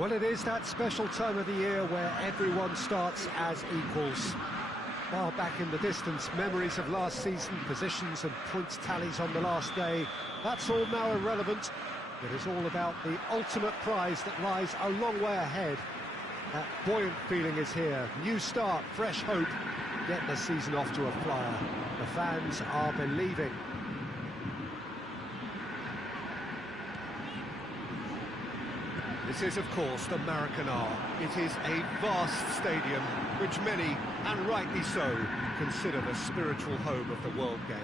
Well, it is that special time of the year where everyone starts as equals. Far back in the distance, memories of last season, positions and points tallies on the last day, that's all now irrelevant. It is all about the ultimate prize that lies a long way ahead. That buoyant feeling is here. New start, fresh hope. Get the season off to a flyer. The fans are believing. This is, of course, the Maracanã. It is a vast stadium, which many, and rightly so, consider the spiritual home of the world game.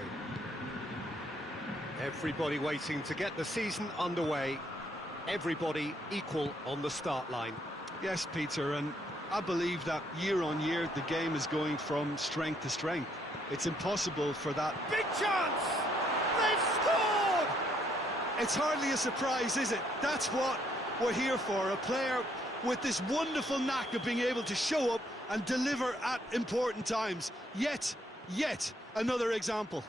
Everybody waiting to get the season underway. Everybody equal on the start line. Yes, Peter, and I believe that year on year the game is going from strength to strength. It's impossible for that. Big chance! They've scored! It's hardly a surprise, is it? That's what we're here for, a player with this wonderful knack of being able to show up and deliver at important times. Yet another example.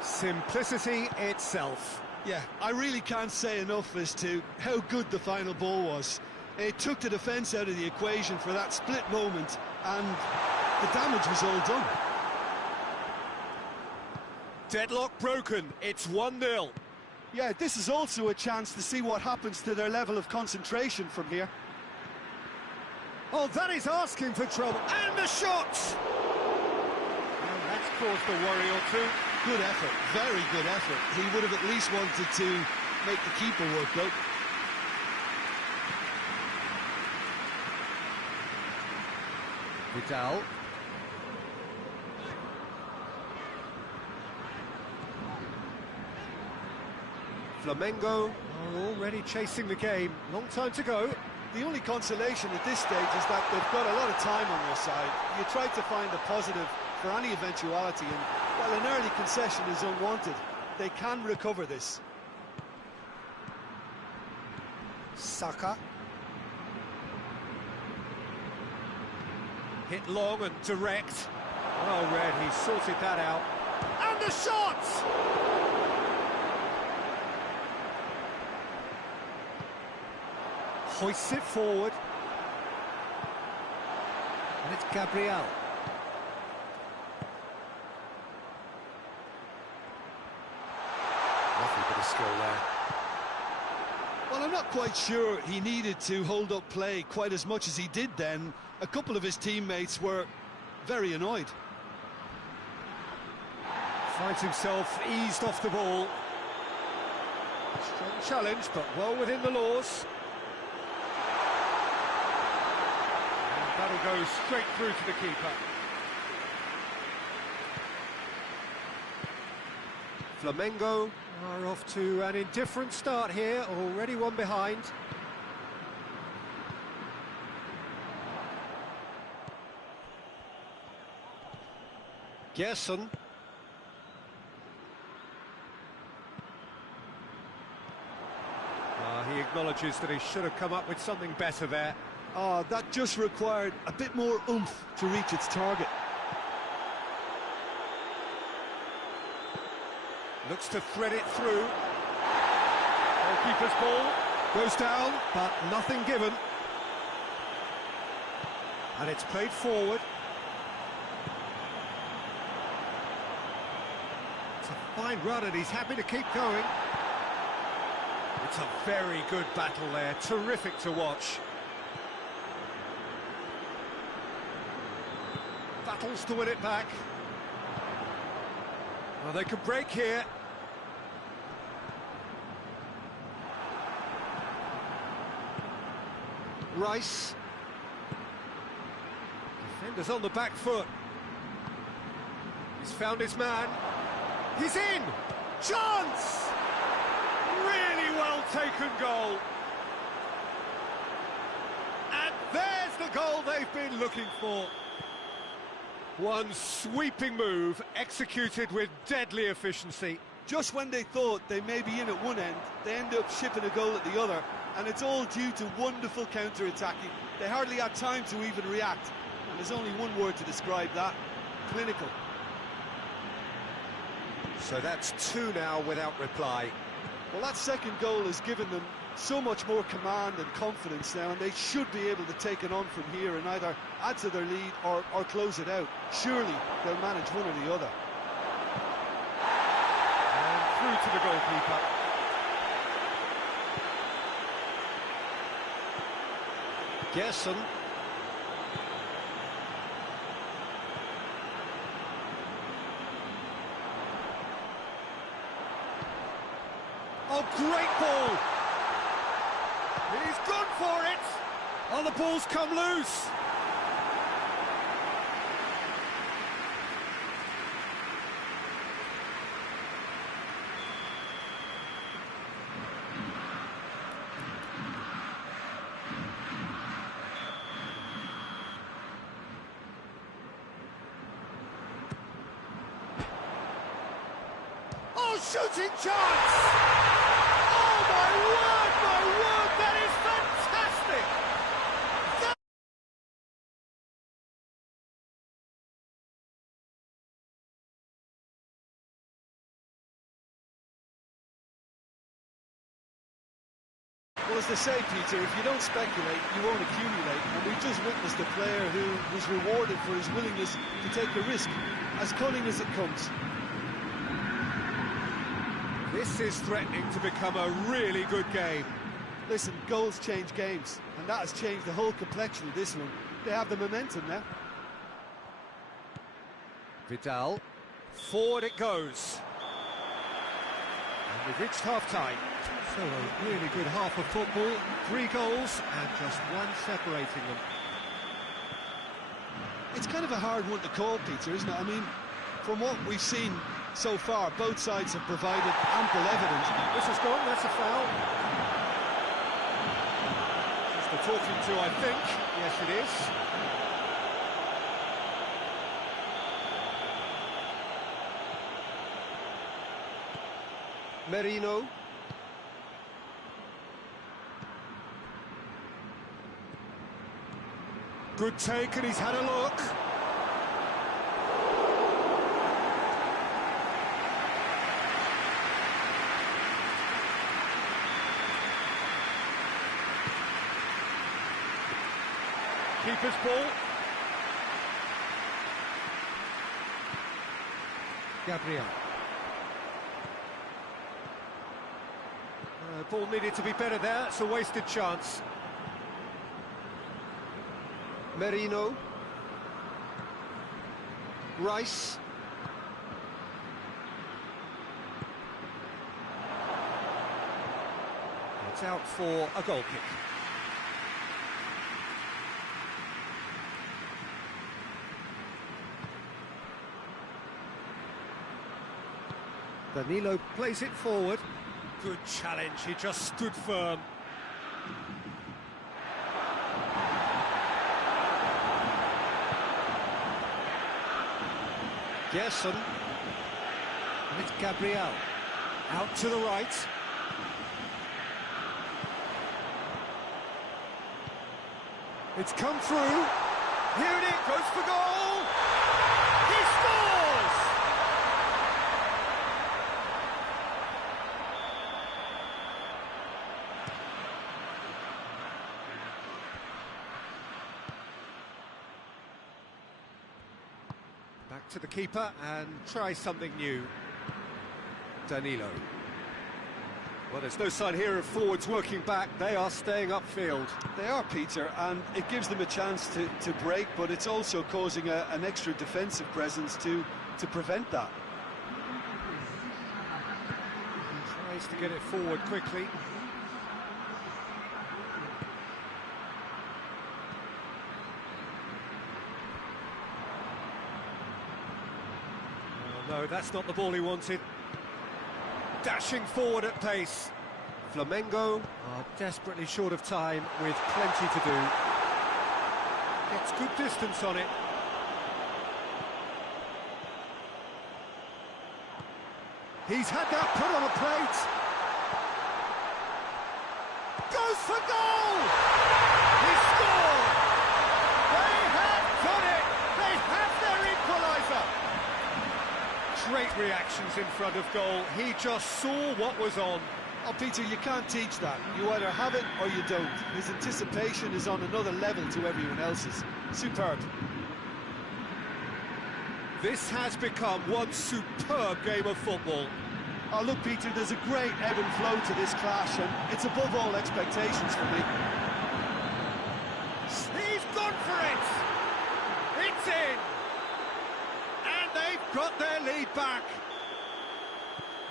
Simplicity itself. Yeah, I really can't say enough as to how good the final ball was. It took the defence out of the equation for that split moment, and the damage was all done. Deadlock broken, it's 1-0. Yeah, this is also a chance to see what happens to their level of concentration from here. Oh, that is asking for trouble. And the shot! Well, that's caused a worry or two. Good effort, very good effort. He would have at least wanted to make the keeper work, though. Vidal. Flamengo are already chasing the game. Long time to go. The only consolation at this stage is that they've got a lot of time on their side. You try to find a positive for any eventuality, and while an early concession is unwanted, they can recover this. Saka. Hit long and direct. Well read, he sorted that out. And the shot! Hoists it forward. And it's Gabriel. Lovely bit of skill there. Well, I'm not quite sure he needed to hold up play quite as much as he did then. A couple of his teammates were very annoyed. Finds himself eased off the ball. Strong challenge, but well within the laws. And that'll go straight through to the keeper. Flamengo are off to an indifferent start here, already one behind. Gerson. He acknowledges that he should have come up with something better there. That just required a bit more oomph to reach its target. Looks to thread it through. Goalkeeper's ball goes down, but nothing given. And it's played forward. It's a fine run and he's happy to keep going. It's a very good battle there, terrific to watch. Battles to win it back. Well, they could break here. Rice. Defender's on the back foot. He's found his man. He's in! Chance! Really well taken goal. And there's the goal they've been looking for. One sweeping move, executed with deadly efficiency. Just when they thought they may be in at one end, they end up shipping a goal at the other, and it's all due to wonderful counter-attacking. They hardly had time to even react, and there's only one word to describe that: clinical. So that's two now without reply. Well, that second goal has given them so much more command and confidence now, and they should be able to take it on from here and either add to their lead or close it out. Surely they'll manage one or the other. And through to the goalkeeper. Gerson. Oh, great ball! He's gone for it! Oh, the ball's come loose! Oh, shooting chance! Oh, my word, that is fantastic! Well, as they say, Peter, if you don't speculate, you won't accumulate. And we've just witnessed a player who was rewarded for his willingness to take the risk, as cunning as it comes. This is threatening to become a really good game. Listen, goals change games, and that has changed the whole complexion of this one. They have the momentum now. Vidal, forward it goes. And we've reached half-time. So a really good half of football, 3 goals and just one separating them. It's kind of a hard one to call, Peter, isn't it? I mean, from what we've seen so far, both sides have provided ample evidence. This has gone, that's a foul. Just the talking to, I think. Yes, it is. Merino. Good take, and he's had a look. Keeper's ball. Gabriel. Ball needed to be better there, it's a wasted chance. Merino. Rice. It's out for a goal kick. Danilo plays it forward. Good challenge, he just stood firm. Gerson. And it's Gabriel. Out to the right. It's come through. Here it is, goes for goal. He scores! Back to the keeper and try something new. Danilo. Well, there's no sign here of forwards working back. They are staying upfield. They are, Peter, and it gives them a chance to break, but it's also causing an extra defensive presence to prevent that. Tries to get it forward quickly. Oh, no, that's not the ball he wanted. Dashing forward at pace. Flamengo are desperately short of time with plenty to do. Gets good distance on it. He's had that put on a plate. Goes for goal! He scored! They have done it! They have their equaliser! Great reactions in front of goal. He just saw what was on. Oh, Peter, you can't teach that. You either have it or you don't. His anticipation is on another level to everyone else's. Superb. This has become one superb game of football. Oh, look, Peter, there's a great ebb and flow to this clash, and it's above all expectations for me. He's gone for it! It's in! And they've got their lead back.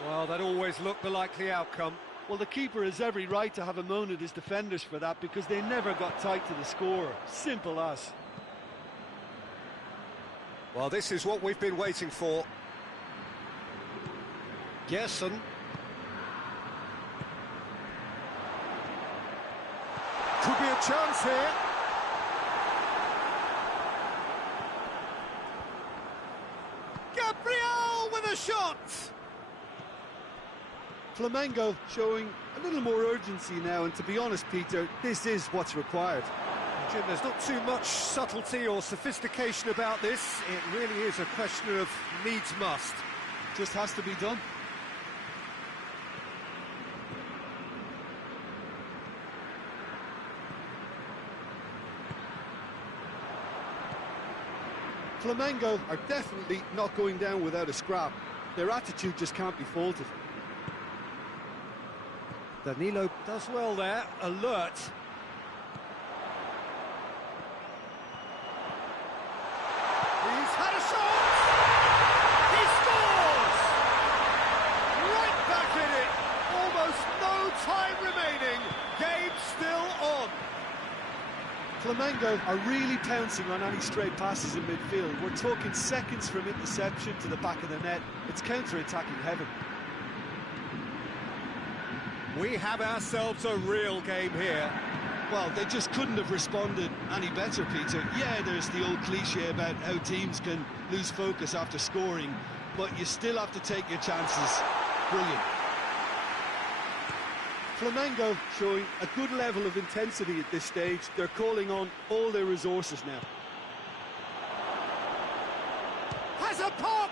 Well, that always looked the likely outcome. Well, the keeper has every right to have a moan at his defenders for that, because they never got tight to the scorer. Simple as. Well, this is what we've been waiting for. Gerson. Could be a chance here. Gabriel with a shot! Flamengo showing a little more urgency now, and to be honest, Peter, this is what's required. Jim, there's not too much subtlety or sophistication about this. It really is a question of needs must. Just has to be done. Flamengo are definitely not going down without a scrap. Their attitude just can't be faulted. Danilo does well there, alert. He's had a shot! He scores! Right back in it! Almost no time remaining, game still on. Flamengo are really pouncing on any stray passes in midfield. We're talking seconds from interception to the back of the net. It's counter-attacking heaven. We have ourselves a real game here. Well, they just couldn't have responded any better, Peter. Yeah, there's the old cliche about how teams can lose focus after scoring, but you still have to take your chances. Brilliant. Flamengo showing a good level of intensity at this stage. They're calling on all their resources now. Has a pop!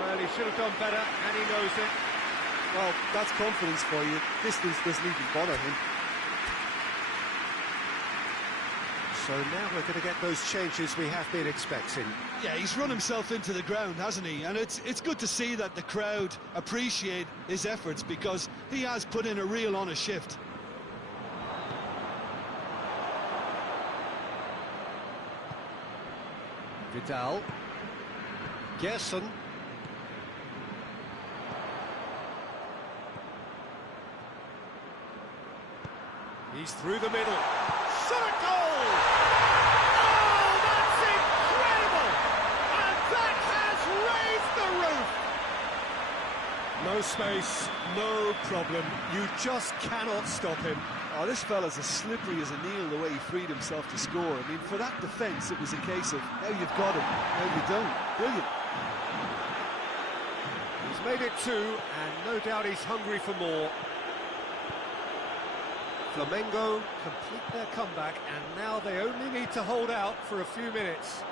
Well, he should have done better, and he knows it. Well, that's confidence for you. Distance doesn't even bother him. So now we're going to get those changes we have been expecting. Yeah, he's run himself into the ground, hasn't he? And it's good to see that the crowd appreciate his efforts, because he has put in a real honest shift. Vidal. Gerson. He's through the middle. Shot at goal! Oh, that's incredible! And that has raised the roof! No space, no problem. You just cannot stop him. Oh, this fella's as slippery as a needle the way he freed himself to score. I mean, for that defence, it was a case of now you've got him, now you don't. Brilliant. He's made it two, and no doubt he's hungry for more. Flamengo complete their comeback, and now they only need to hold out for a few minutes.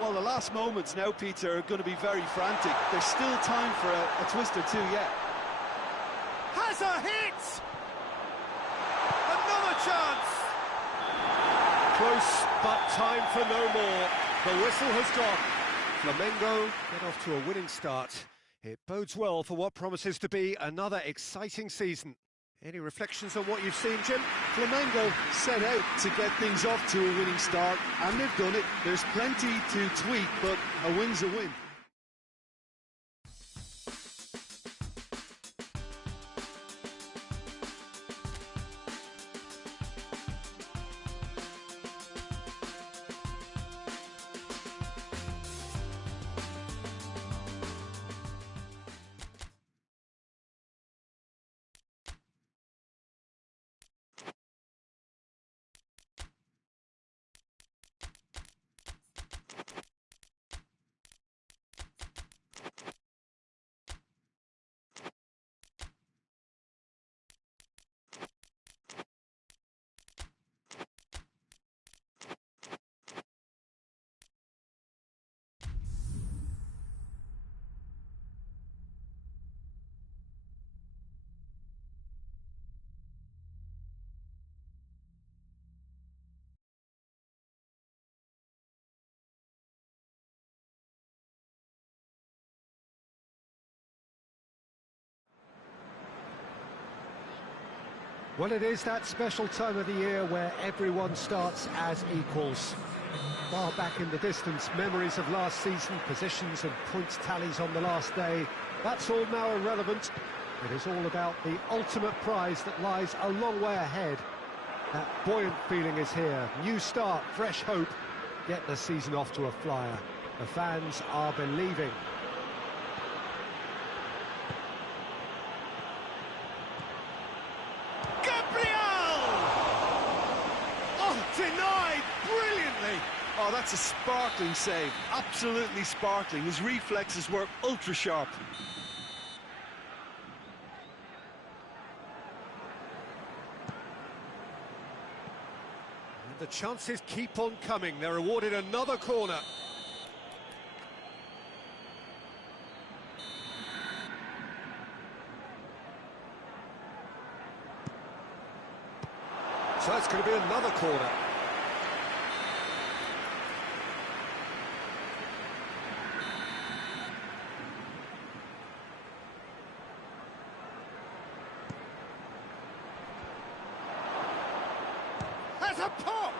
Well, the last moments now, Peter, are going to be very frantic. There's still time for a twist or two yet. Has a hit! Another chance! Close, but time for no more. The whistle has gone. Flamengo get off to a winning start. It bodes well for what promises to be another exciting season. Any reflections on what you've seen, Jim? Flamengo set out to get things off to a winning start, and they've done it. There's plenty to tweak, but a win's a win. Well, it is that special time of the year where everyone starts as equals. Far back in the distance, memories of last season, positions and points tallies on the last day, that's all now irrelevant. It is all about the ultimate prize that lies a long way ahead. That buoyant feeling is here. New start, fresh hope. Get the season off to a flyer. The fans are believing. Denied brilliantly. Oh, that's a sparkling save. Absolutely sparkling. His reflexes were ultra sharp. And the chances keep on coming. They're awarded another corner. So it's going to be another corner. There's a pop!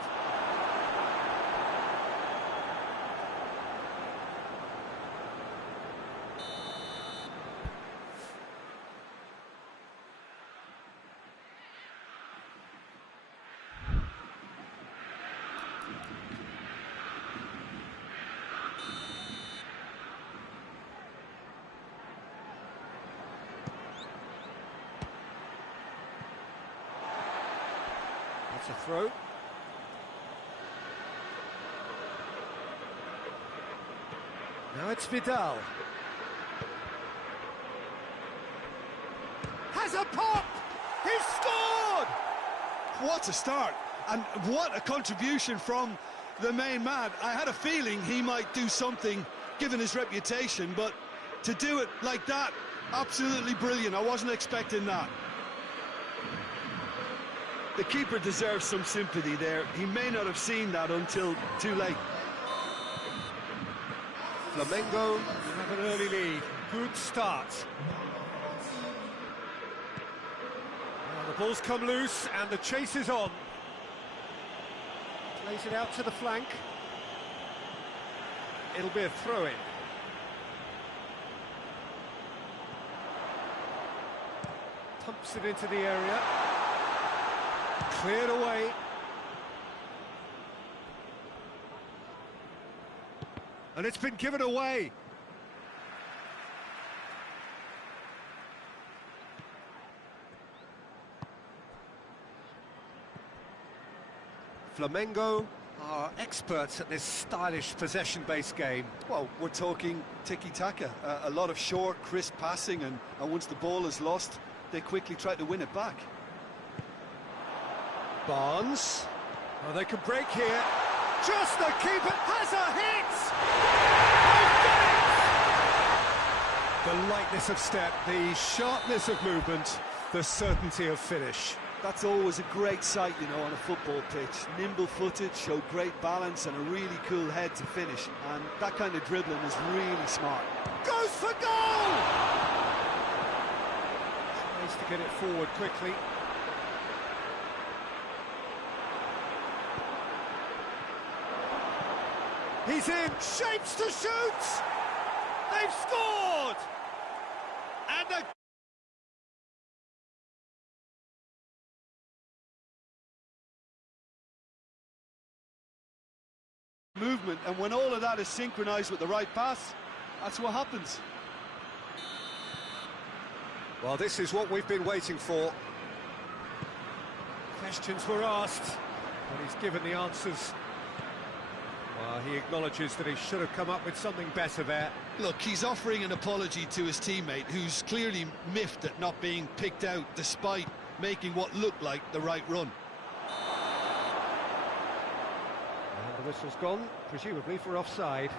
That's a throw. Now it's Vidal. Has a pop! He's scored! What a start, and what a contribution from the main man. I had a feeling he might do something, given his reputation, but to do it like that, absolutely brilliant. I wasn't expecting that. The keeper deserves some sympathy there. He may not have seen that until too late. Flamengo have an early lead. Good start. Now the ball's come loose and the chase is on. Plays it out to the flank. It'll be a throw-in. Pumps it into the area. Cleared away. And it's been given away. Flamengo are experts at this stylish possession-based game. Well, we're talking tiki-taka, a lot of short, crisp passing, and once the ball is lost, they quickly try to win it back. Barnes. Oh, they can break here. Just the keeper has a hit! The lightness of step, the sharpness of movement, the certainty of finish. That's always a great sight, you know, on a football pitch. Nimble-footed, showed great balance and a really cool head to finish. And that kind of dribbling is really smart. Goes for goal! Tries to get it forward quickly. He's in, shapes to shoot! They've scored! And the movement, and when all of that is synchronized with the right pass, that's what happens. Well, this is what we've been waiting for. Questions were asked, but he's given the answers. Well, he acknowledges that he should have come up with something better there. Look, he's offering an apology to his teammate, who's clearly miffed at not being picked out despite making what looked like the right run. And the whistle's gone, presumably for offside.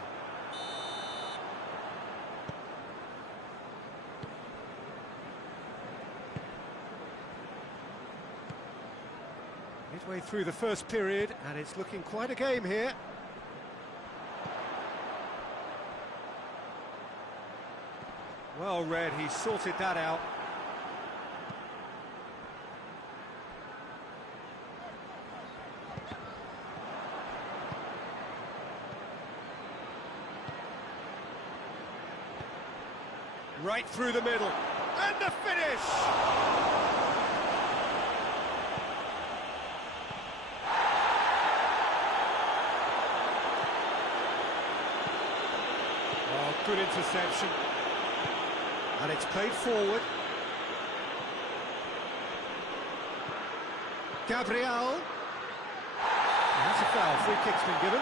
Midway through the first period, and it's looking quite a game here. Well read, he sorted that out. right through the middle. And the finish! Oh, good interception. And it's played forward. Gabriel. That's a foul. Free kick's been given.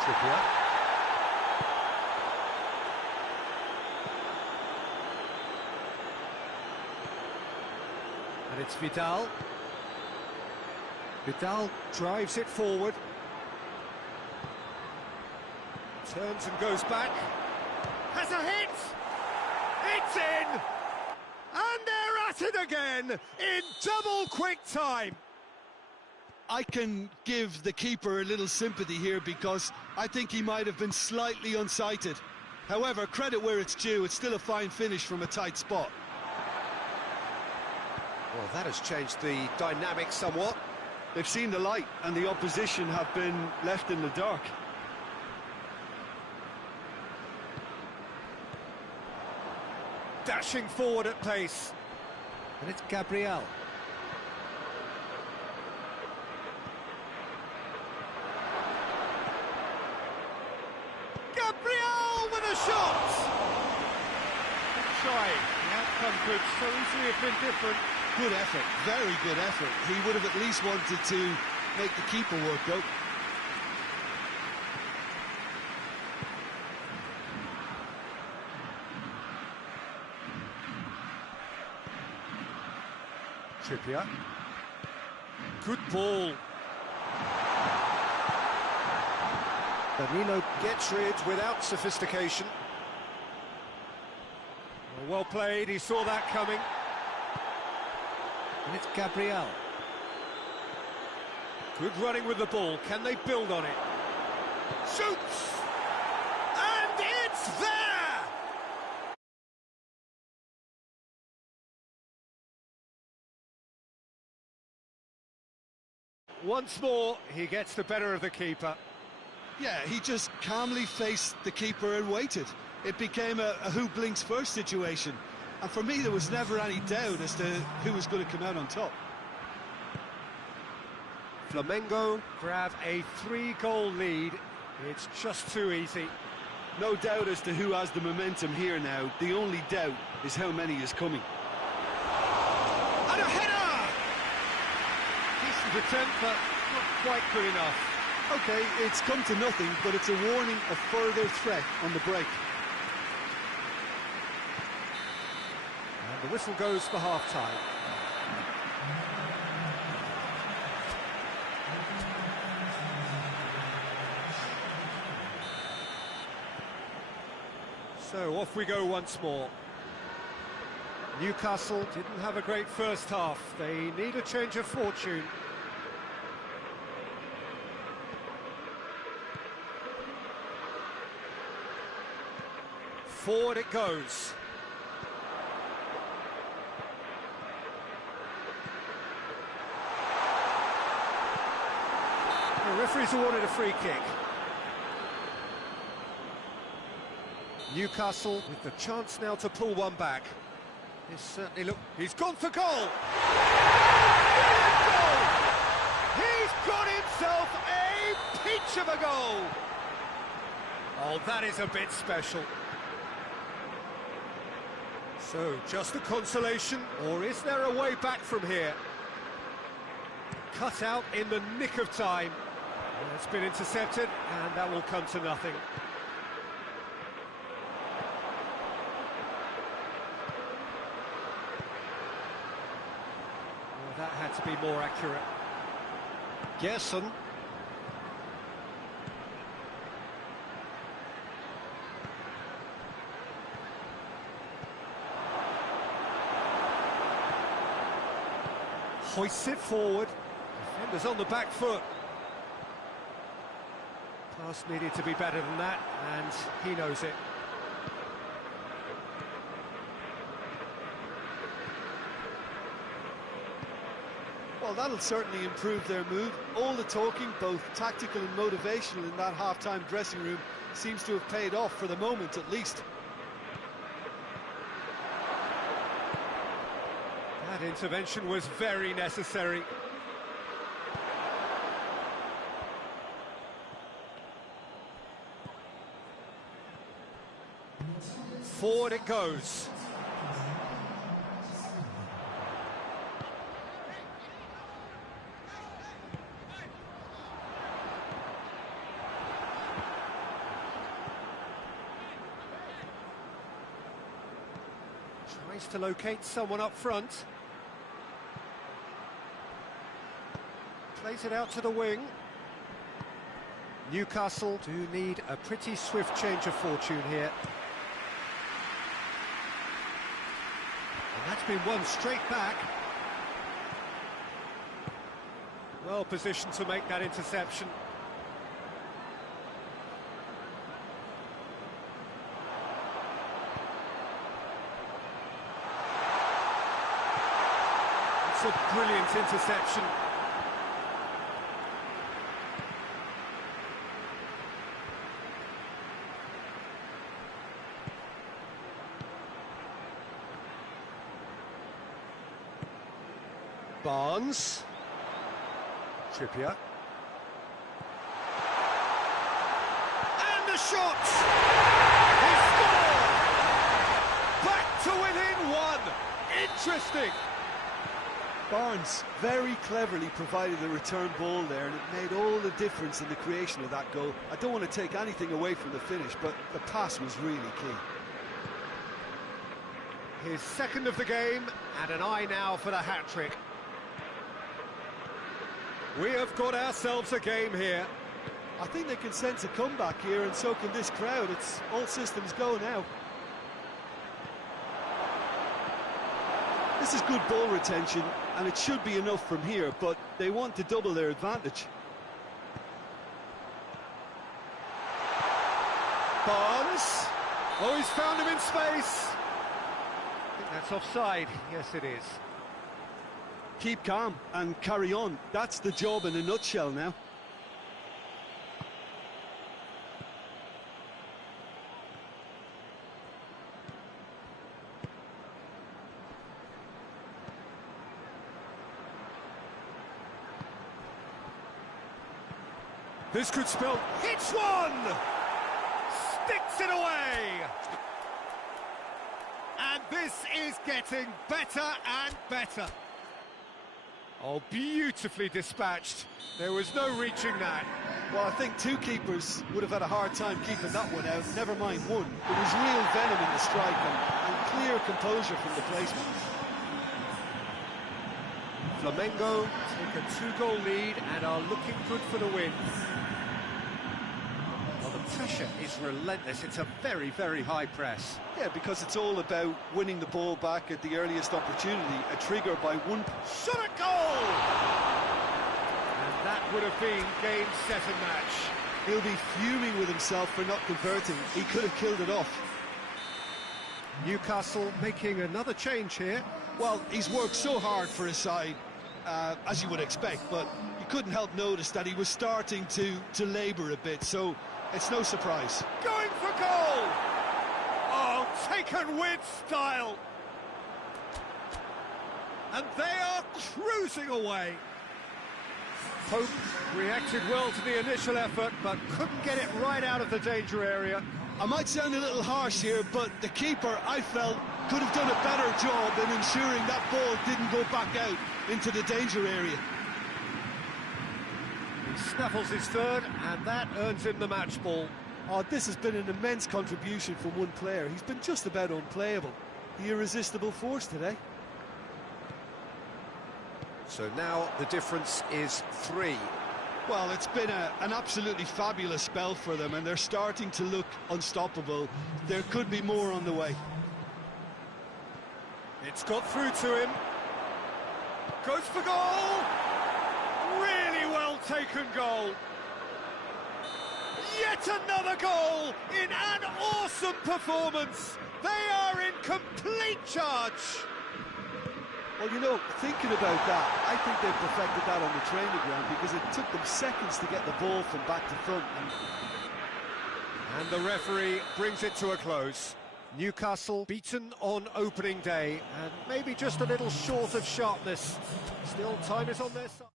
Trippier. And it's Vidal. Vidal drives it forward. Turns and goes back. Has a hit! It's in! And they're at it again in double quick time. I can give the keeper a little sympathy here because I think he might have been slightly unsighted. However, credit where it's due, it's still a fine finish from a tight spot. Well, that has changed the dynamic somewhat. They've seen the light and the opposition have been left in the dark. Dashing forward at pace. And it's Gabriel. Gabriel with a shot! Trying. The outcome could so easily have been different. Good effort, very good effort. He would have at least wanted to make the keeper work though. Trippier. Good ball. Danilo gets rid without sophistication. Well played, he saw that coming. And it's Gabriel. Good running with the ball, can they build on it? Shoots! And it's there! Once more, he gets the better of the keeper. Yeah, he just calmly faced the keeper and waited. It became a who blinks first situation. And for me, there was never any doubt as to who was going to come out on top. Flamengo grab a 3-goal lead. It's just too easy. No doubt as to who has the momentum here now. The only doubt is how many is coming. And a header! Decent attempt, but not quite good enough. OK, it's come to nothing, but it's a warning of further threat on the break. And the whistle goes for half-time. So off we go once more. Newcastle didn't have a great first half. They need a change of fortune. Forward it goes. The referee's awarded a free kick. Newcastle with the chance now to pull one back. This certainly look. He's gone for goal! He's got himself a peach of a goal! Oh, that is a bit special. So, just a consolation, or is there a way back from here? Cut out in the nick of time. Well, it's been intercepted, and that will come to nothing. Well, that had to be more accurate. Gerson. Hoists it forward. Defenders on the back foot. Pass needed to be better than that, and he knows it. Well, that'll certainly improve their mood. All the talking, both tactical and motivational, in that half-time dressing room seems to have paid off for the moment, at least. That intervention was very necessary. Forward it goes. Tries to locate someone up front. Plays it out to the wing. Newcastle do need a pretty swift change of fortune here. And that's been won straight back. Well positioned to make that interception. It's a brilliant interception. Barnes. Trippier. And the shot! He scored! Back to within one! Interesting! Barnes very cleverly provided the return ball there, and it made all the difference in the creation of that goal. I don't want to take anything away from the finish, but the pass was really key. His second of the game, and an eye now for the hat-trick. We have got ourselves a game here. I think they can sense a comeback here, and so can this crowd. It's all systems go now. This is good ball retention, and it should be enough from here, but they want to double their advantage. Barnes. Oh, he's found him in space. I think that's offside. Yes, it is. Keep calm and carry on. That's the job in a nutshell now. This could spell hits one! Sticks it away! And this is getting better and better. Oh, beautifully dispatched. There was no reaching that. Well, I think two keepers would have had a hard time keeping that one out, never mind one. There was real venom in the strike and clear composure from the placement. Flamengo take a 2-goal lead and are looking good for the win. Well, the pressure is relentless. It's a very, very high press. Yeah, because it's all about winning the ball back at the earliest opportunity. A trigger by one shot at goal! And that would have been game, set and match. He'll be fuming with himself for not converting. He could have killed it off. Newcastle making another change here. Well, he's worked so hard for his side, as you would expect, but you couldn't help notice that he was starting to labour a bit, so it's no surprise. Going for goal! Oh, taken with style! And they are cruising away. Pope reacted well to the initial effort, but couldn't get it right out of the danger area. I might sound a little harsh here, but the keeper, I felt, could have done a better job in ensuring that ball didn't go back out into the danger area. He snaffles his third, and that earns him the match ball. Oh, this has been an immense contribution from one player. He's been just about unplayable. The irresistible force today. So now the difference is 3. Well, it's been an absolutely fabulous spell for them, and they're starting to look unstoppable. There could be more on the way. It's got through to him. Goes for goal! Really well taken goal. Yet another goal in an awesome performance. They are in complete charge. Well, you know, thinking about that, I think they've perfected that on the training ground because it took them seconds to get the ball from back to front. And the referee brings it to a close. Newcastle beaten on opening day, and maybe just a little short of sharpness. Still, time is on their side.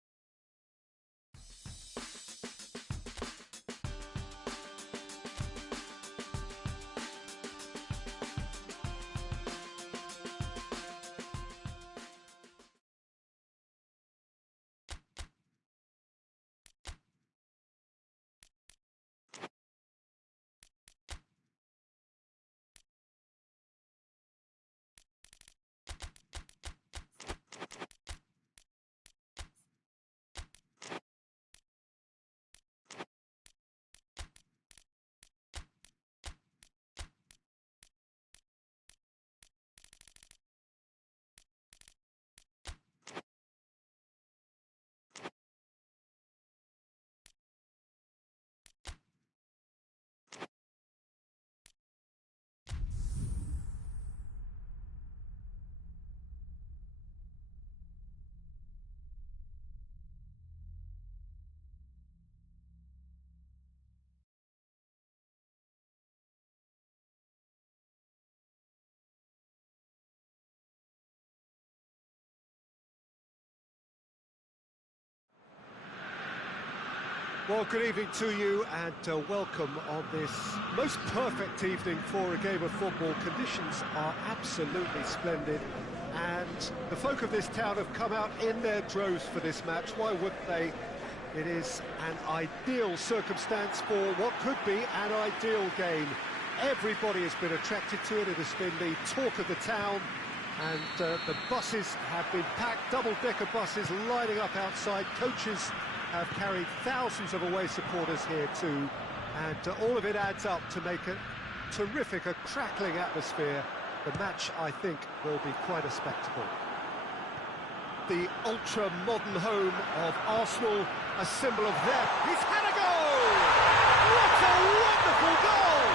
Well, good evening to you, and welcome on this most perfect evening for a game of football. Conditions are absolutely splendid, and the folk of this town have come out in their droves for this match. Why wouldn't they? It is an ideal circumstance for what could be an ideal game. Everybody has been attracted to it. It has been the talk of the town, and the buses have been packed, double-decker buses lining up outside. Coaches have carried thousands of away supporters here too, and all of it adds up to make a terrific, a crackling atmosphere. The match, I think, will be quite a spectacle. The ultra-modern home of Arsenal, a symbol of their... He's had a goal! What a wonderful goal!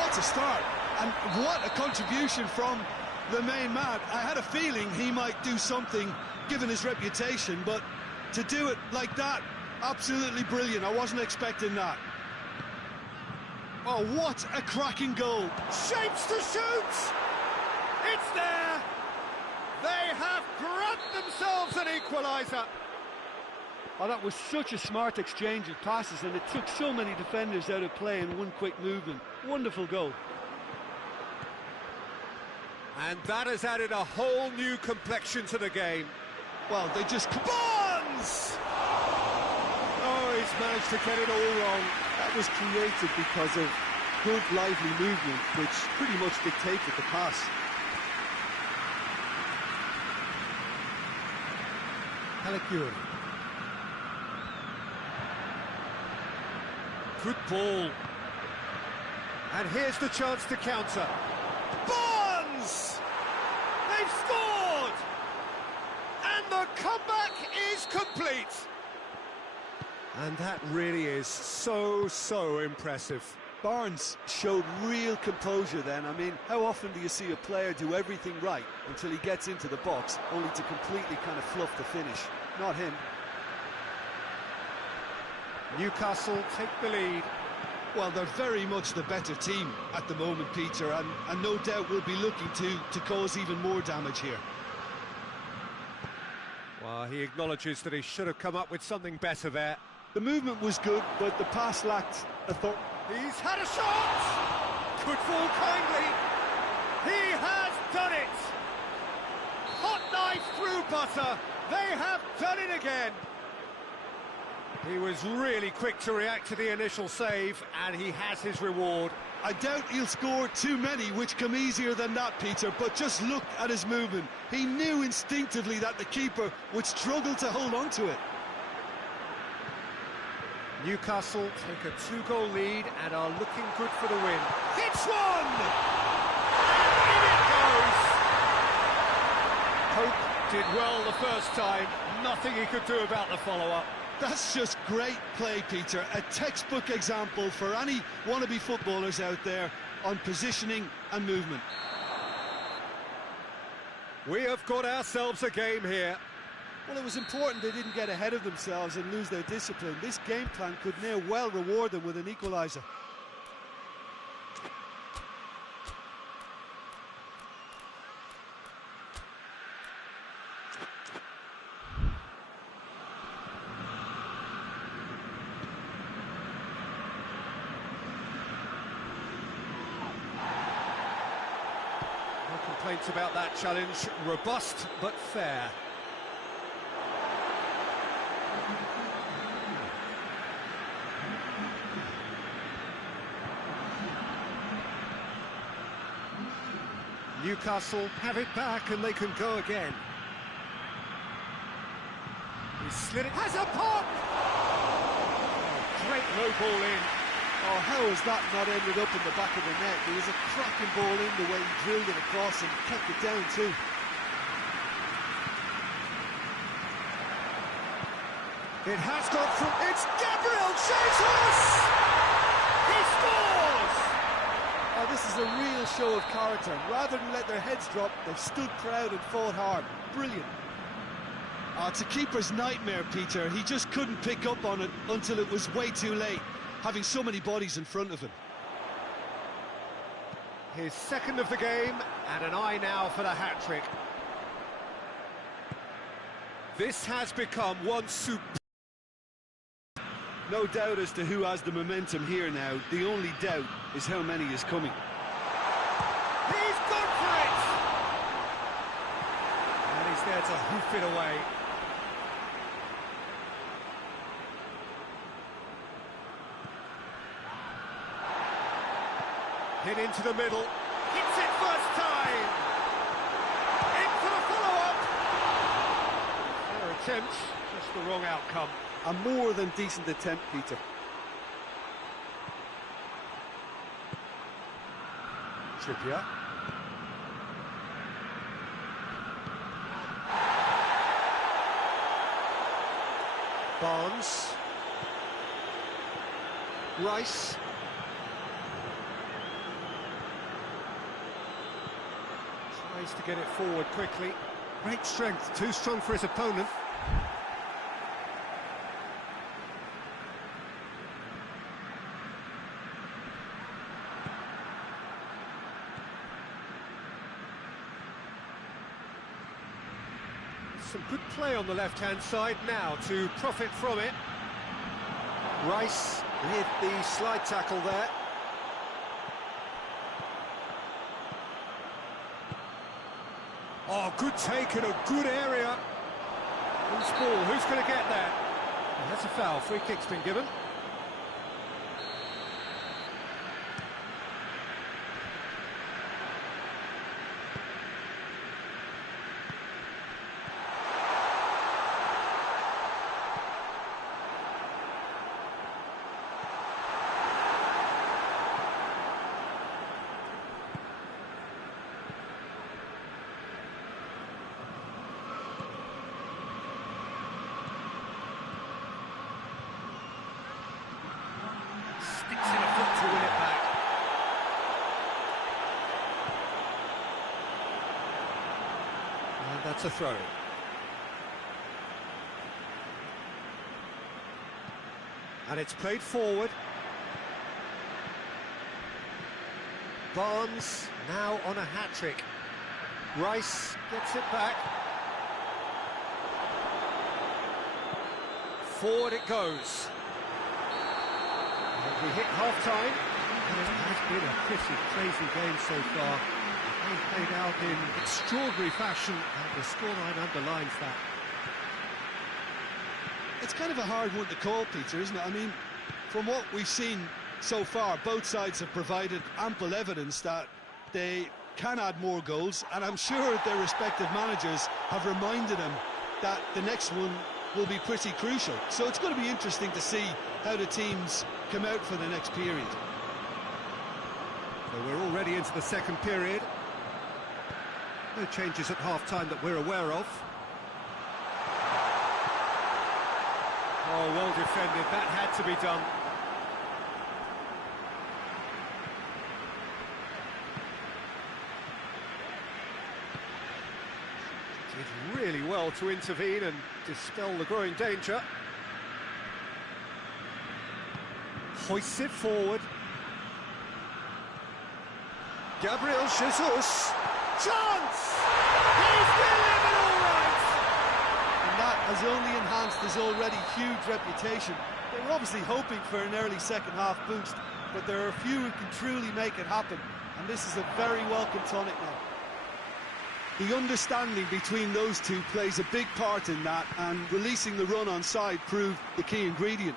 What a start, and what a contribution from the main man. I had a feeling he might do something, given his reputation, but to do it like that, absolutely brilliant. I wasn't expecting that. Oh, what a cracking goal. Shapes to shoot! It's there! They have grabbed themselves an equaliser. Oh, that was such a smart exchange of passes, and it took so many defenders out of play in one quick movement. Wonderful goal. And that has added a whole new complexion to the game. Well, they just... Bonds! Oh, he's managed to get it all wrong. That was created because of good, lively movement, which pretty much dictated the pass. Hiburan. Good ball. And here's the chance to counter. Bonds! They've scored! And the comeback is complete. And that really is so impressive. Barnes showed real composure then. I mean, how often do you see a player do everything right until he gets into the box, only to completely kind of fluff the finish? Not him. Newcastle take the lead. Well, they're very much the better team at the moment, Peter, and no doubt will be looking to cause even more damage here. Well, he acknowledges that he should have come up with something better there. The movement was good, but the pass lacked authority. He's had a shot! Could fall kindly. He has done it! Hot knife through butter. They have done it again. He was really quick to react to the initial save, and he has his reward. I doubt he'll score too many, which come easier than that, Peter, but just look at his movement. He knew instinctively that the keeper would struggle to hold on to it. Newcastle take a 2-goal lead and are looking good for the win. Hits one! And in it goes! Hope did well the first time. Nothing he could do about the follow-up. That's just great play, Peter. A textbook example for any wannabe footballers out there on positioning and movement. We have got ourselves a game here. Well, it was important they didn't get ahead of themselves and lose their discipline. This game plan could now well reward them with an equaliser. No complaints about that challenge. Robust but fair. Newcastle have it back and they can go again. He slid it, has a pop! Oh, great low ball in. Oh, how has that not ended up in the back of the net? There was a cracking ball in the way he drilled it across and kept it down too. It has gone through, it's Gabriel Jesus! He scores! Oh, this is a real show of character. Rather than let their heads drop, they've stood proud and fought hard. Brilliant. Oh, it's a keeper's nightmare, Peter. He just couldn't pick up on it until it was way too late, having so many bodies in front of him. His second of the game, and an eye now for the hat-trick. This has become one super... No doubt as to who has the momentum here now. The only doubt is how many is coming. He's gone for it! And he's there to hoof it away. Hit into the middle. Hits it first time! In for the follow-up! Fair attempt, just the wrong outcome. A more than decent attempt, Peter. Trippier. Barnes. Rice. Tries to get it forward quickly. Great strength, too strong for his opponent. Some good play on the left-hand side now to profit from it. Rice with the slide tackle there. Oh, good take in a good area. Loose ball, who's going to get that? Well, that's a foul, free kick's been given. Sticks in a foot to win it back. And that's a throw. And it's played forward. Barnes now on a hat-trick. Rice gets it back. Forward it goes. We hit half-time, and it has been a pretty crazy game so far. They've played out in extraordinary fashion, and the scoreline underlines that. It's kind of a hard one to call, Peter, isn't it? I mean, from what we've seen so far, both sides have provided ample evidence that they can add more goals, and I'm sure their respective managers have reminded them that the next one will be pretty crucial. So it's going to be interesting to see how the teams come out for the next period. So we're already into the second period. No changes at half-time that we're aware of. Oh, well defended. That had to be done. Did really well to intervene and dispel the growing danger. Hoists it forward. Gabriel Jesus. Chance! He's delivered all right! And that has only enhanced his already huge reputation. They were obviously hoping for an early second-half boost, but there are a few who can truly make it happen, and this is a very welcome tonic now. The understanding between those two plays a big part in that, and releasing the run on side proved the key ingredient.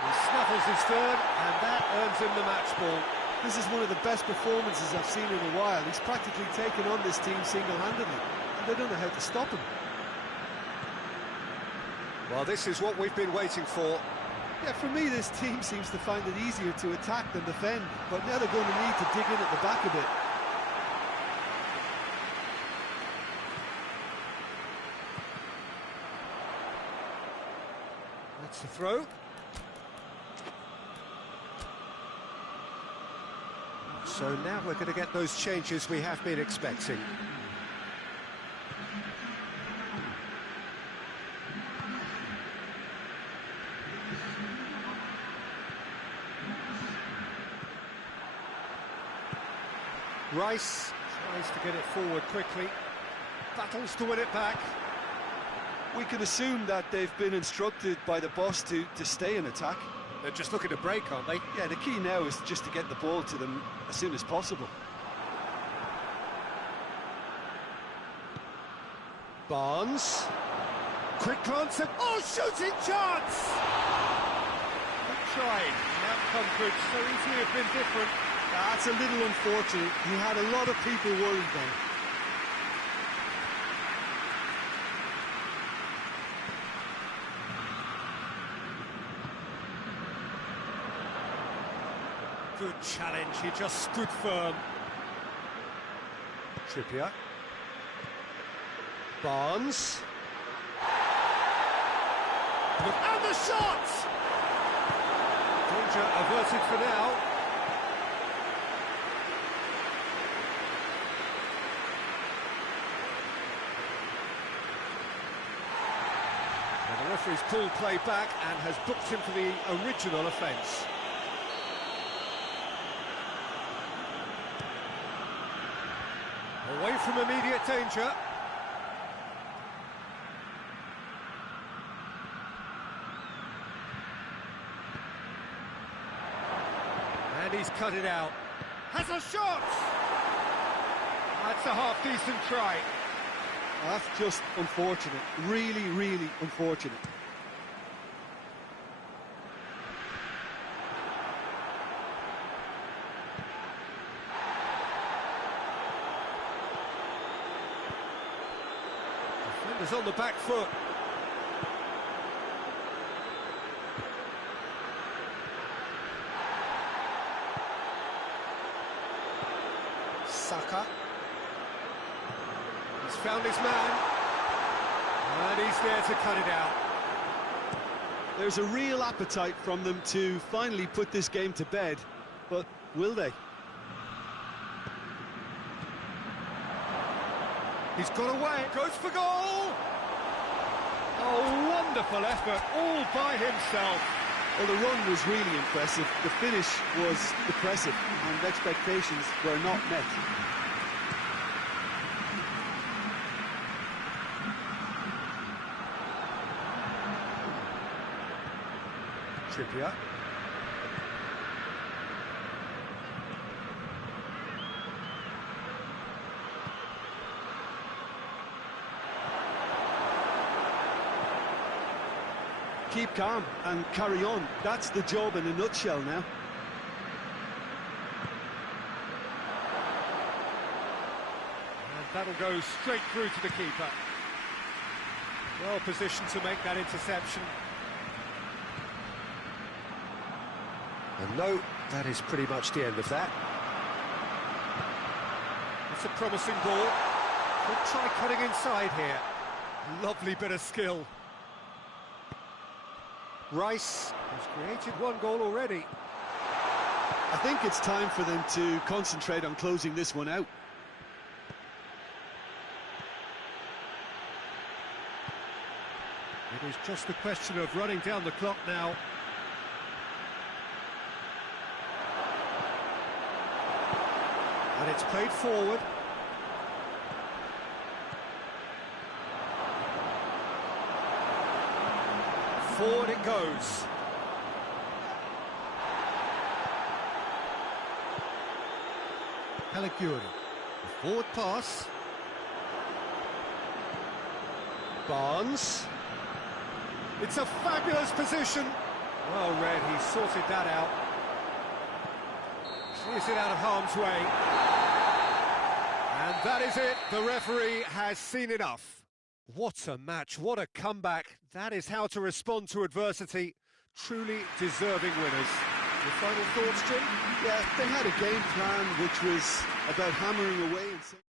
He snuffles his third, and that earns him the match ball. This is one of the best performances I've seen in a while. He's practically taken on this team single-handedly, and they don't know how to stop him. Well, this is what we've been waiting for. Yeah, for me, this team seems to find it easier to attack than defend, but now they're going to need to dig in at the back a bit. That's the throw. So now we're going to get those changes we have been expecting. Rice tries to get it forward quickly, battles to win it back. We can assume that they've been instructed by the boss to stay in attack. They're just looking to break, aren't they? Yeah, the key now is just to get the ball to them as soon as possible. Barnes. Quick glance at... Oh, shooting chance! Good try. The outcome could so easily have been different. That's a little unfortunate. He had a lot of people worried then. Good challenge, he just stood firm. Trippier. Barnes. And the shot! Danger averted for now. And the referee's pulled play back and has booked him for the original offence. Away from immediate danger. And he's cut it out. Has a shot! That's a half-decent try. That's just unfortunate. Really, really unfortunate. Defenders on the back foot. Saka. He's found his man. And he's there to cut it out. There's a real appetite from them to finally put this game to bed, but will they? He's got away, goes for goal! Oh, wonderful effort, all by himself. Well, the run was really impressive, the finish was impressive, and expectations were not met. Trippier. Keep calm and carry on. That's the job in a nutshell now. And that'll go straight through to the keeper. Well positioned to make that interception. And no, that is pretty much the end of that. It's a promising ball. Could try cutting inside here. Lovely bit of skill. Rice has created one goal already. I think it's time for them to concentrate on closing this one out. It is just a question of running down the clock now. And it's played forward. Forward it goes. Pellegrini. The forward pass. Barnes. It's a fabulous position. Well read, he sorted that out. Clears it out of harm's way. And that is it. The referee has seen enough. What a match, what a comeback. That is how to respond to adversity. Truly deserving winners. Your final thoughts, Jim? Yeah, they had a game plan which was about hammering away and saying...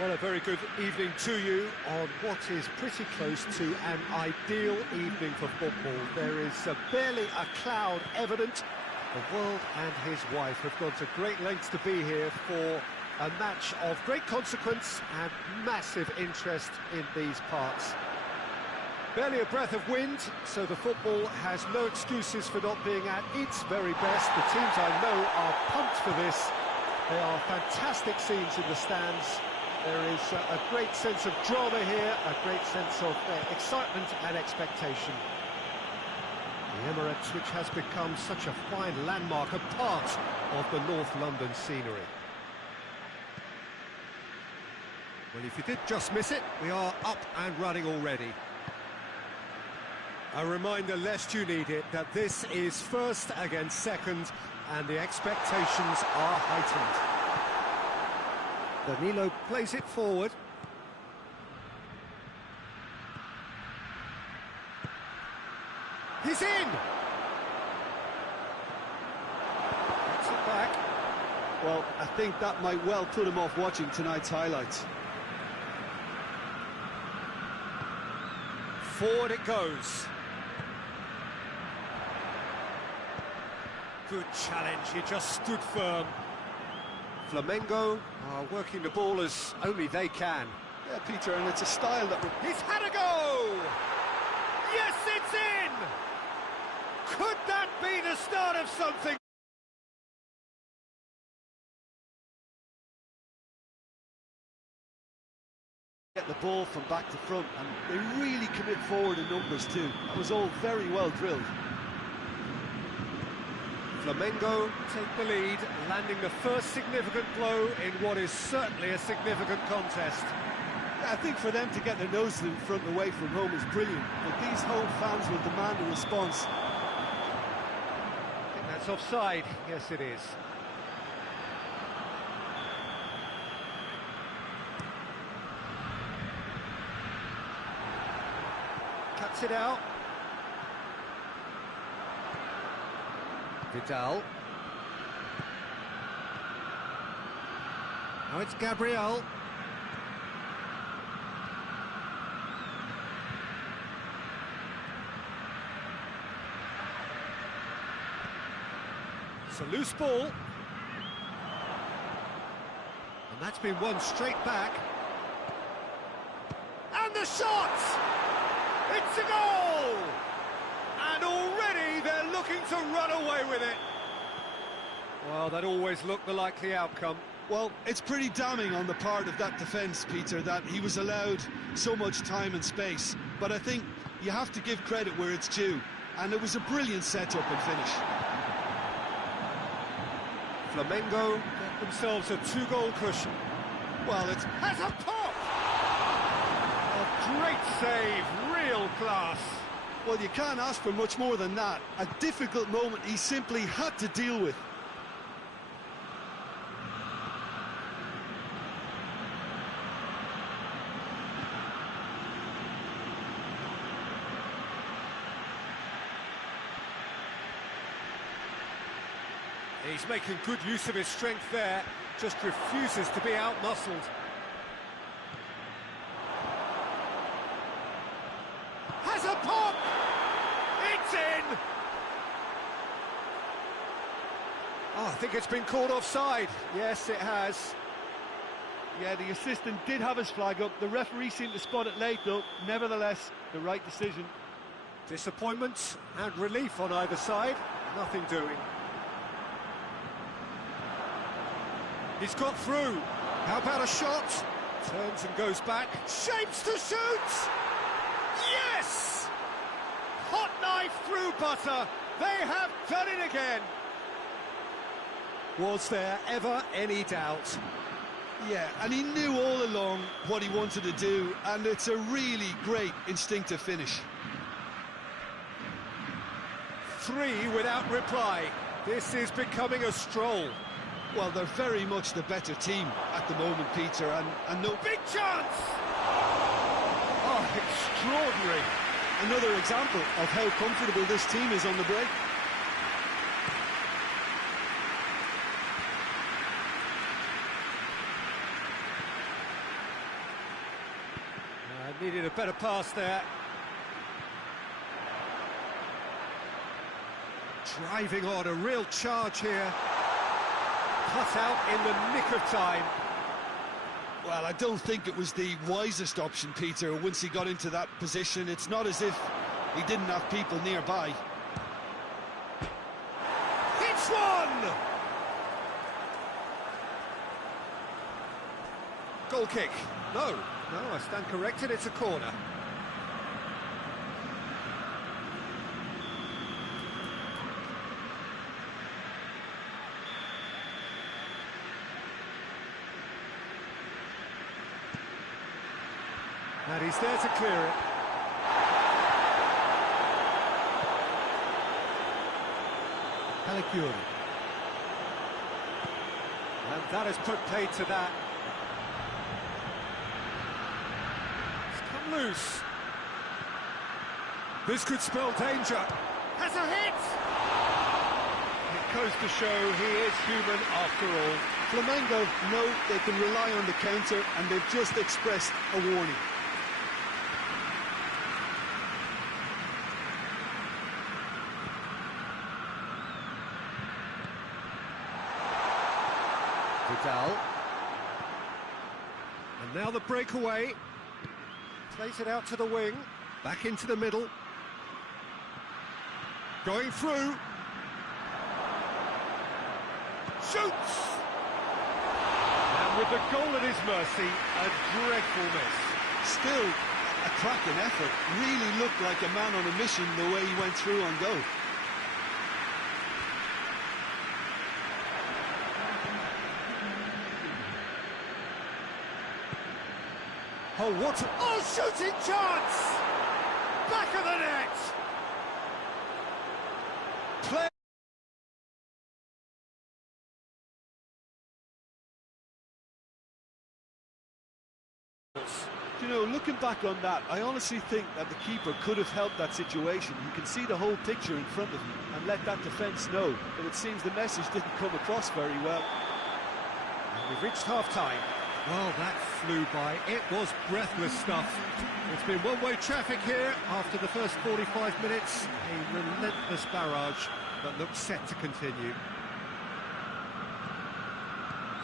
Well, a very good evening to you on what is pretty close to an ideal evening for football. There is barely a cloud evident. The world and his wife have gone to great lengths to be here for a match of great consequence and massive interest in these parts. Barely a breath of wind, so the football has no excuses for not being at its very best. The teams I know are pumped for this. There are fantastic scenes in the stands. There is a great sense of drama here, a great sense of excitement and expectation. The Emirates, which has become such a fine landmark, a part of the North London scenery. Well, if you did just miss it, we are up and running already. A reminder, lest you need it, that this is first against second, and the expectations are heightened. Danilo plays it forward. He's in! Gets it back. Well, I think that might well put him off watching tonight's highlights. Forward it goes. Good challenge, he just stood firm. Flamengo are working the ball as only they can. Yeah, Peter, and it's a style that... He's had a go! Yes, it's in! Could that be the start of something? Get the ball from back to front, and they really commit forward in numbers too. That was all very well drilled. Flamengo take the lead, landing the first significant blow in what is certainly a significant contest. I think for them to get their noses in front away from home is brilliant, but these home fans will demand a response. I think that's offside. Yes, it is. Cuts it out. Vidal. Now it's Gabriel. It's a loose ball. And that's been won straight back. And the shot! It's a goal! And already they're looking to run away with it. Well, that always looked the likely outcome. Well, it's pretty damning on the part of that defence, Peter, that he was allowed so much time and space. But I think you have to give credit where it's due. And it was a brilliant setup and finish. Flamengo get themselves a 2-goal cushion. Well, it's... Has a pop! A great save, real class. Well, you can't ask for much more than that. A difficult moment he simply had to deal with. He's making good use of his strength there, just refuses to be out-muscled. Has a pop! It's in! Oh, I think it's been called offside. Yes, it has. Yeah, the assistant did have his flag up. The referee seemed to spot it late, though. Nevertheless, the right decision. Disappointment and relief on either side. Nothing doing. He's got through. How about a shot? Turns and goes back. Shapes to shoot! Yes! Hot knife through butter. They have done it again. Was there ever any doubt? Yeah, and he knew all along what he wanted to do, and it's a really great instinctive finish. 3 without reply. This is becoming a stroll. Well, they're very much the better team at the moment, Peter, and no... Big chance! Oh, extraordinary. Another example of how comfortable this team is on the break. Needed a better pass there. Driving on, a real charge here. Cut out in the nick of time. Well, I don't think it was the wisest option, Peter, once he got into that position. It's not as if he didn't have people nearby. It's one! Goal kick. No, I stand corrected, it's a corner. And he's there to clear it. Caligiuri. And that has put paid to that. It's come loose. This could spell danger. Has a hit! It goes to show he is human after all. Flamengo know they can rely on the counter, and they've just expressed a warning. Vidal. And now the breakaway. Plays it out to the wing. Back into the middle. Going through. Shoots! And with the goal at his mercy, a dreadful miss. Still a cracking effort. Really looked like a man on a mission the way he went through on goal. Oh, what a... Oh, shooting chance! Back of the net! Play... You know, looking looking back on that, I honestly think that the keeper could have helped that situation. You can see the whole picture in front of him and let that defence know, but it seems the message didn't come across very well. And we've reached half-time. Well, that flew by. It was breathless stuff. It's been one-way traffic here after the first 45 minutes. A relentless barrage that looks set to continue.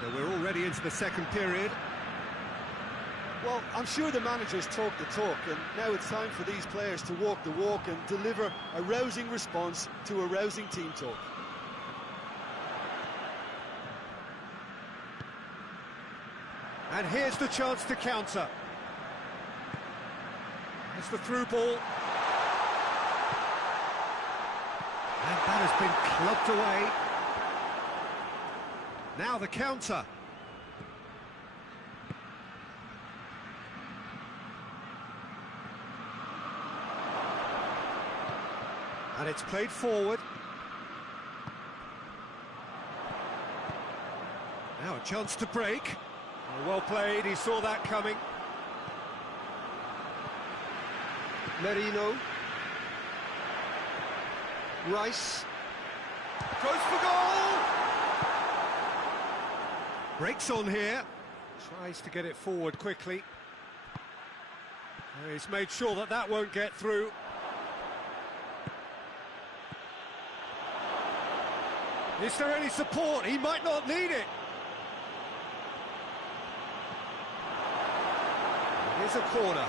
So we're already into the second period. Well, I'm sure the manager's talked the talk, and now it's time for these players to walk the walk and deliver a rousing response to a rousing team talk. And here's the chance to counter. It's the through ball. And that has been clubbed away. Now the counter. And it's played forward. Now a chance to break. Oh, well played, he saw that coming. Merino. Rice. Goes for goal! Breaks on here. Tries to get it forward quickly. He's made sure that that won't get through. Is there any support? He might not need it. Here's a corner.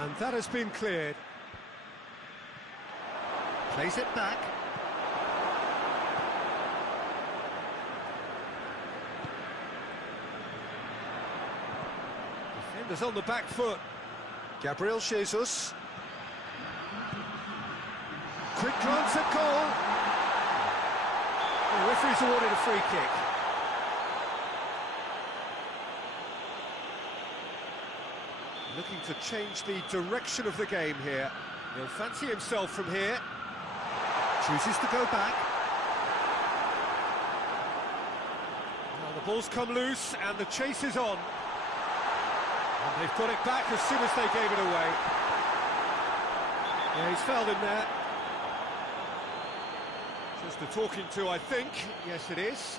And that has been cleared. Plays it back. Defenders on the back foot. Gabriel Jesus. Quick glance at goal. The referee's awarded a free kick. Looking to change the direction of the game here. He'll fancy himself from here. Chooses to go back. Well, the ball's come loose and the chase is on. And they've got it back as soon as they gave it away. Yeah, he's fouled him there. Just a talking to, I think. Yes, it is.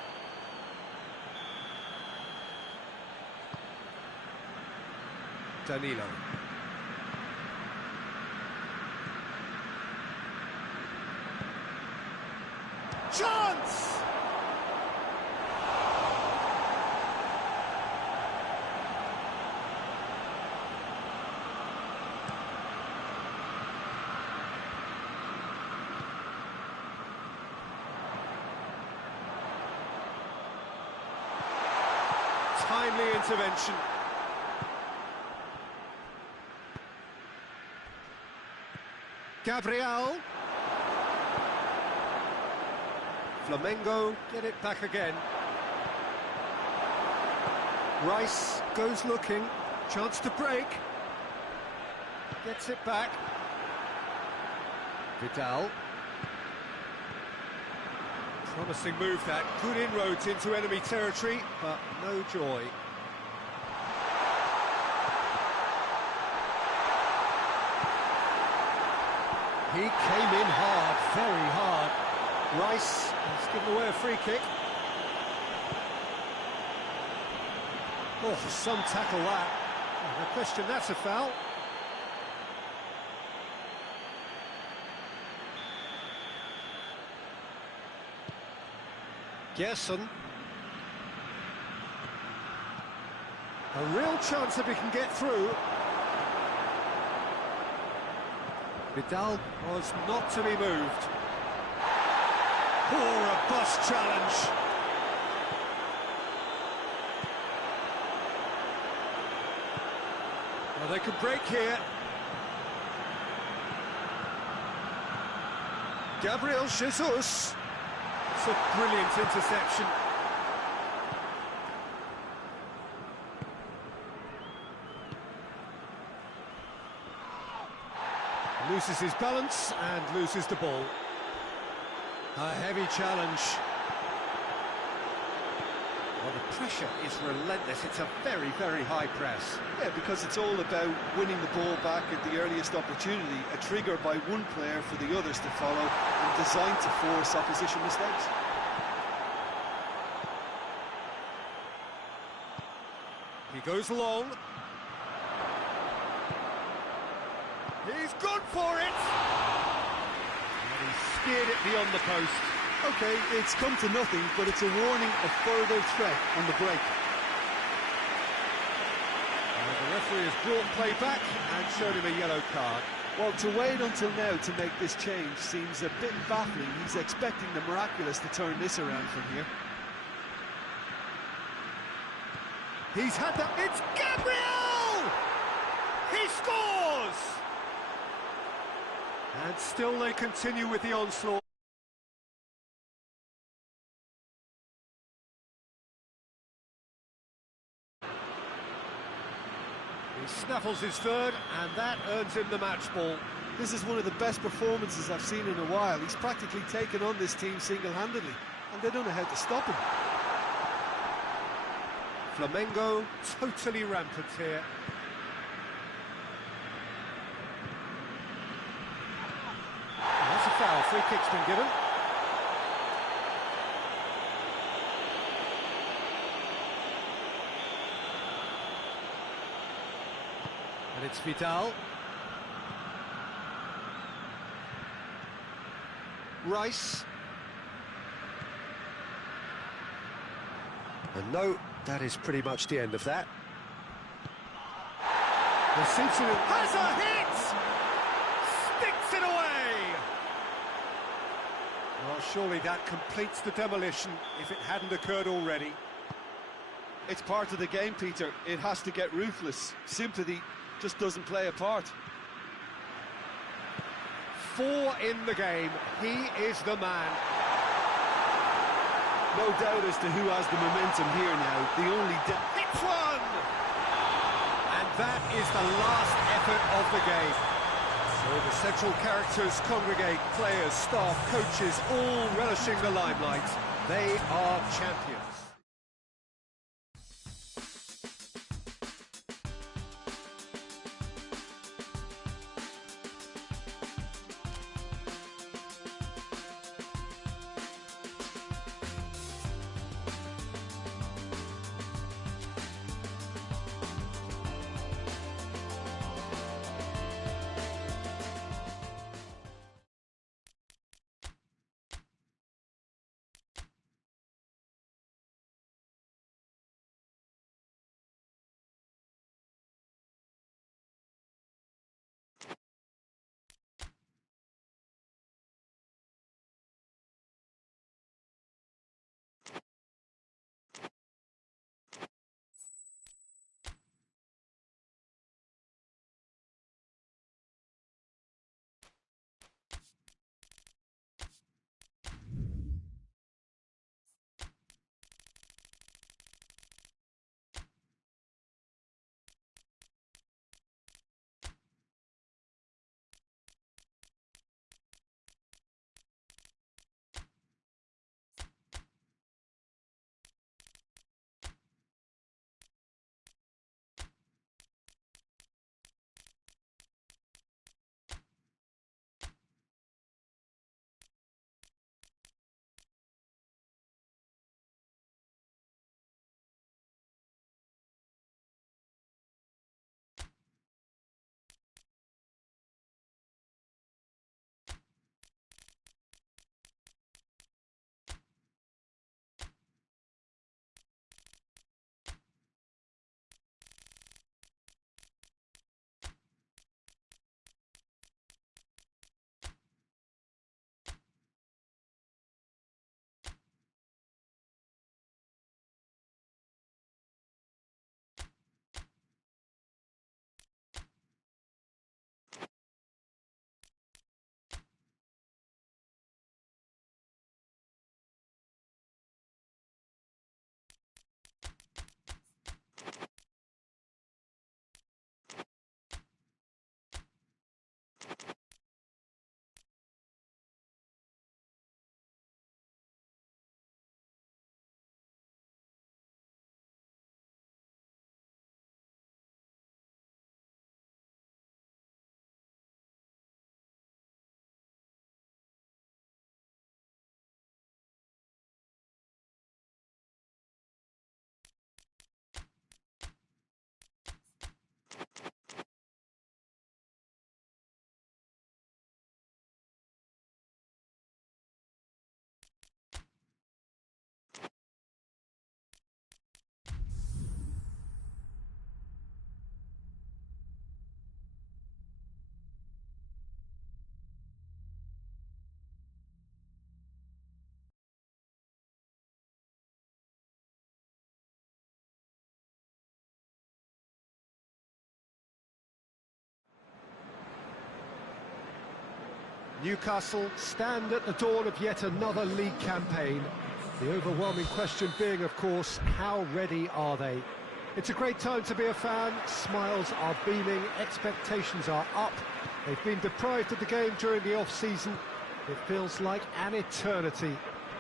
Danilo. Chance! Timely intervention. Gabriel. Flamengo get it back again. Rice goes looking. Chance to break. Gets it back. Vidal. Promising move that. Good inroads into enemy territory, but no joy. He came in hard, very hard. Rice has given away a free kick. Oh, some tackle that. No question, that's a foul. Gerson. A real chance that we can get through. Vidal was not to be moved. Poor robust challenge. Well, they could break here. Gabriel Jesus. It's a brilliant interception. loses his balance and loses the ball. A heavy challenge. Well, the pressure is relentless. It's a very, very high press. Yeah, because it's all about winning the ball back at the earliest opportunity, a trigger by one player for the others to follow, and designed to force opposition mistakes. He goes long. He's gone for it! And he steered it beyond the post. Okay, it's come to nothing, but it's a warning of further threat on the break. And the referee has brought play back and showed him a yellow card. Well, to wait until now to make this change seems a bit baffling. He's expecting the miraculous to turn this around from here. He's had that. It's Gabriel! He scores! And still they continue with the onslaught. He snaffles his third, and that earns him the match ball. This is one of the best performances I've seen in a while. He's practically taken on this team single-handedly, and they don't know how to stop him. Flamengo totally rampant here. That's a foul. Free kick's been given. And it's Vidal. Rice. And no, that is pretty much the end of that. There seems to has a hit! Sticks it away! Well, surely that completes the demolition if it hadn't occurred already. It's part of the game, Peter. It has to get ruthless. Sympathy just doesn't play a part. 4 in the game. He is the man. No doubt as to who has the momentum here now. The only Hits one! And that is the last effort of the game. So the central characters congregate, players, staff, coaches, all relishing the limelight. They are champions. Newcastle stand at the dawn of yet another league campaign. The overwhelming question being, of course, how ready are they? It's a great time to be a fan. Smiles are beaming, expectations are up. They've been deprived of the game during the off-season. It feels like an eternity.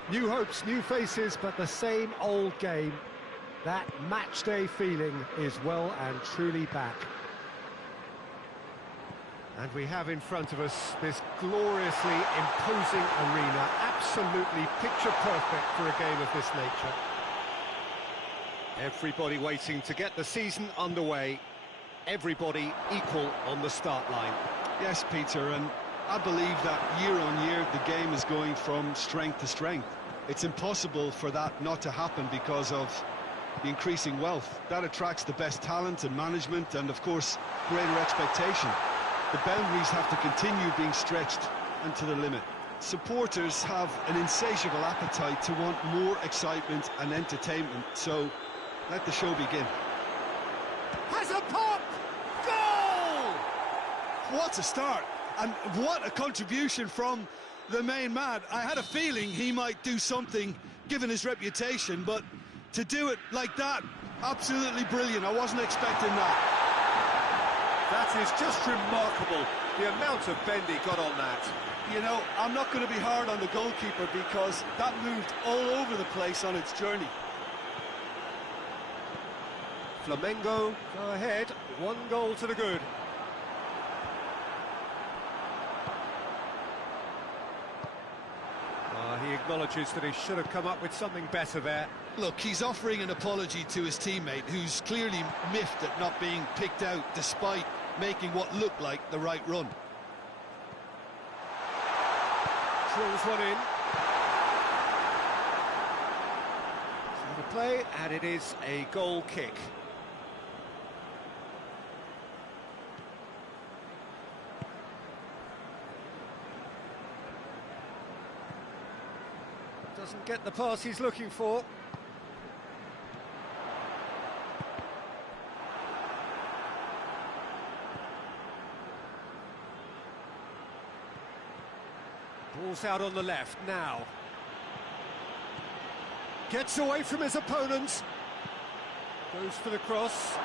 New hopes, new faces, but the same old game. That match-day feeling is well and truly back. And we have in front of us this gloriously imposing arena, absolutely picture-perfect for a game of this nature. Everybody waiting to get the season underway. Everybody equal on the start line. Yes, Peter, and I believe that year on year the game is going from strength to strength. It's impossible for that not to happen because of the increasing wealth. That attracts the best talent and management and, of course, greater expectation. The boundaries have to continue being stretched and to the limit. Supporters have an insatiable appetite to want more excitement and entertainment, so let the show begin. Has a pop! Goal! What a start, and what a contribution from the main man. I had a feeling he might do something, given his reputation, but to do it like that, absolutely brilliant. I wasn't expecting that. That is just remarkable, the amount of bend he got on that. You know, I'm not going to be hard on the goalkeeper because that moved all over the place on its journey. Flamengo go ahead, 1 goal to the good. He acknowledges that he should have come up with something better there. Look, he's offering an apology to his teammate, who's clearly miffed at not being picked out despite making what looked like the right run. Drills one in. So the play, and it is a goal kick. Doesn't get the pass he's looking for. Ball's out on the left now. Gets away from his opponents. Goes for the cross.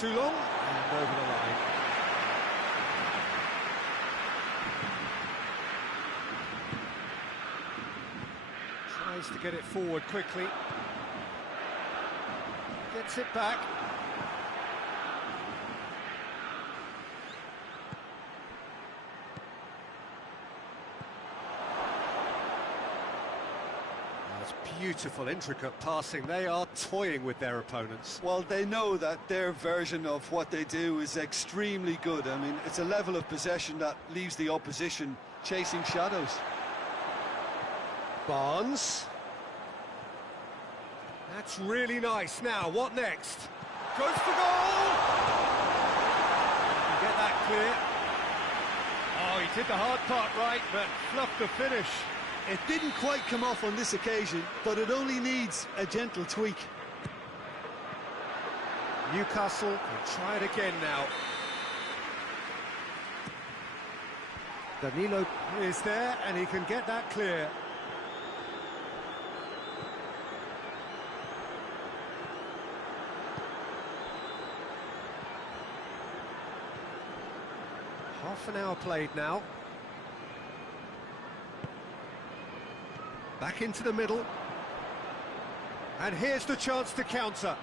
Too long and over the line. Tries to get it forward quickly. Gets it back. Beautiful, intricate passing. They are toying with their opponents. Well, they know that their version of what they do is extremely good. I mean, it's a level of possession that leaves the opposition chasing shadows. Barnes. That's really nice. Now, what next? Goes for goal! Can get that clear. Oh, he did the hard part right, but fluffed the finish. It didn't quite come off on this occasion, but it only needs a gentle tweak. Newcastle can try it again now. Danilo is there, and he can get that clear. Half an hour played now. Back into the middle. And here's the chance to counter.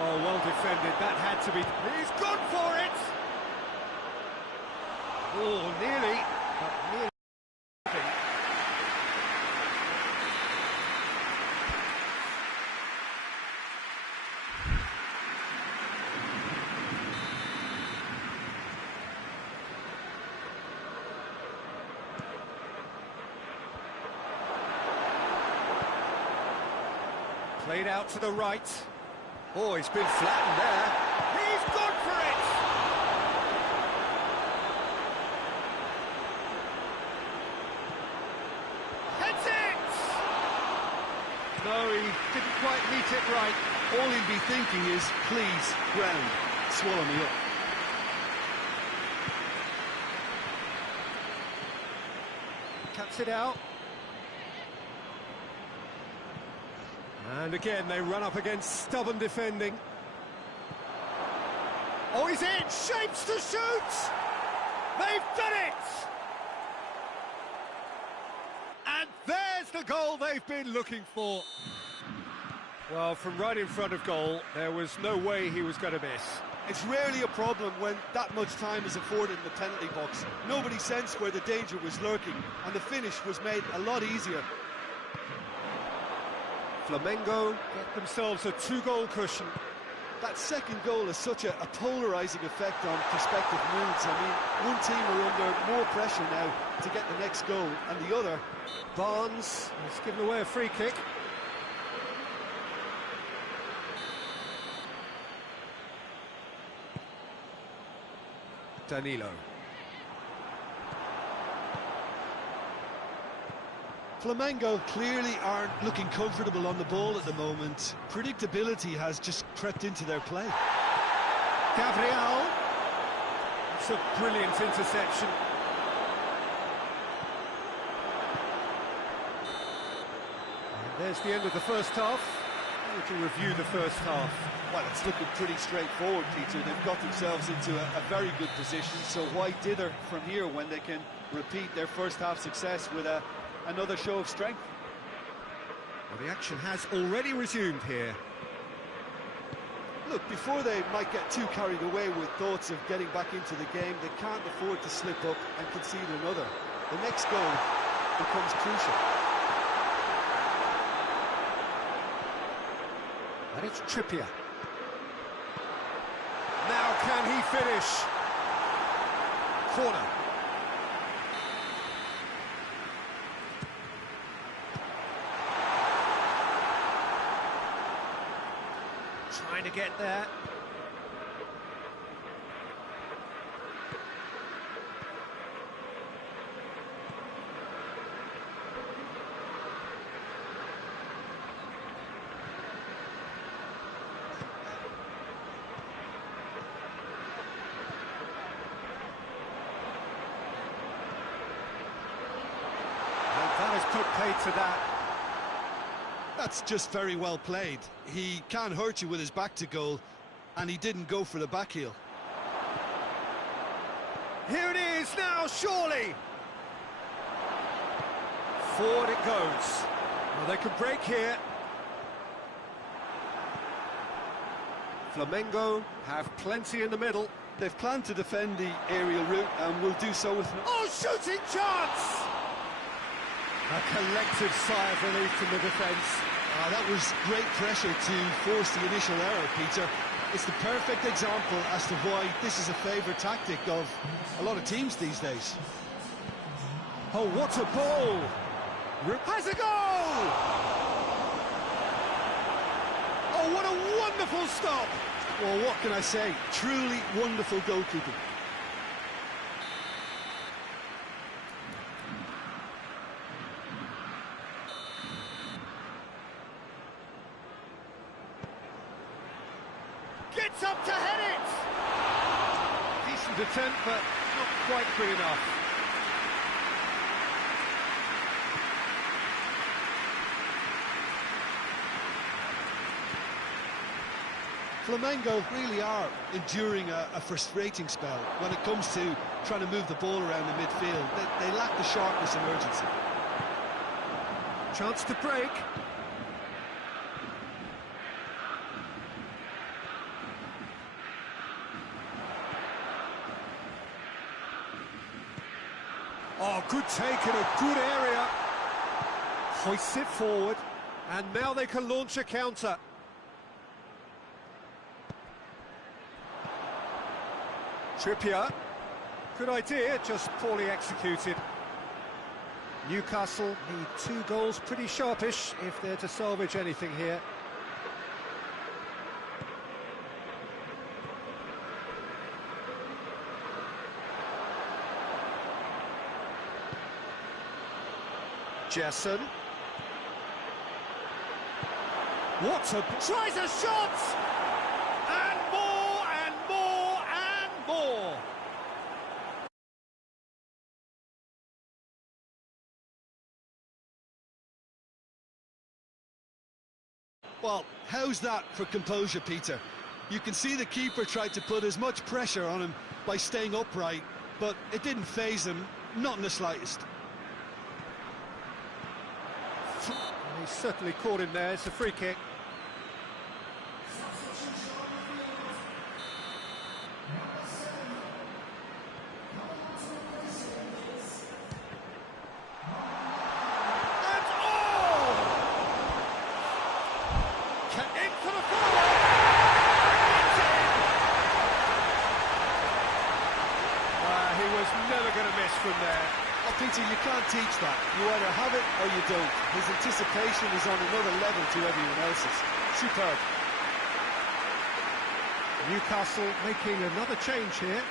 Oh, well defended. That had to be... He's gone for it! Oh, nearly. But nearly. Played out to the right. Oh, he's been flattened there. He's gone for it! Heads it! No, he didn't quite meet it right. All he'd be thinking is, please, ground, swallow me up. Cuts it out. And again, they run up against stubborn defending. Oh, he's in! Shapes to shoot! They've done it! And there's the goal they've been looking for. Well, from right in front of goal, there was no way he was going to miss. It's rarely a problem when that much time is afforded in the penalty box. Nobody sensed where the danger was lurking, and the finish was made a lot easier. Flamengo get themselves a 2-goal cushion. That second goal has such a polarising effect on prospective moods. I mean, one team are under more pressure now to get the next goal, and the other... Barnes has given away a free kick. Danilo. Flamengo clearly aren't looking comfortable on the ball at the moment. Predictability has just crept into their play. Gabriel. It's a brilliant interception. And there's the end of the first half. To review the first half. Well, it's looking pretty straightforward, Peter. They've got themselves into a very good position, so why dither from here when they can repeat their first half success with another show of strength? Well, the action has already resumed here. Look, before they might get too carried away with thoughts of getting back into the game, they can't afford to slip up and concede another. The next goal becomes crucial. And it's Trippier. Now can he finish? Corner. Trying to get there. Put paid to that. That's just very well played. He can't hurt you with his back to goal, and he didn't go for the back heel. Here it is now, surely. Forward it goes. Well, they could break here. Flamengo have plenty in the middle. They've planned to defend the aerial route and will do so with... Oh, shooting chance! A collective sigh of relief from the defence. That was great pressure to force the initial error, Peter. It's the perfect example as to why this is a favourite tactic of a lot of teams these days. Oh, what a ball! Has a goal! Oh, what a wonderful stop! Well, what can I say? Truly wonderful goalkeeping. Gets up to head it! Decent attempt, but not quite good enough. Flamengo really are enduring a frustrating spell when it comes to trying to move the ball around the midfield. They lack the sharpness and urgency. Chance to break. Oh, good take in a good area. Hoists it forward, and now they can launch a counter. Trippier. Good idea, just poorly executed. Newcastle need 2 goals, pretty sharpish if they're to salvage anything here. Jesson. What a... Tries a shot! And more, and more, and more! Well, how's that for composure, Peter? You can see the keeper tried to put as much pressure on him by staying upright, but it didn't faze him, not in the slightest. He's certainly caught him there. It's a free kick. Never going to miss from there. Oh, Peter, you can't teach that. You either have it or you don't. His anticipation is on another level to everyone else's. Superb. Newcastle making another change here.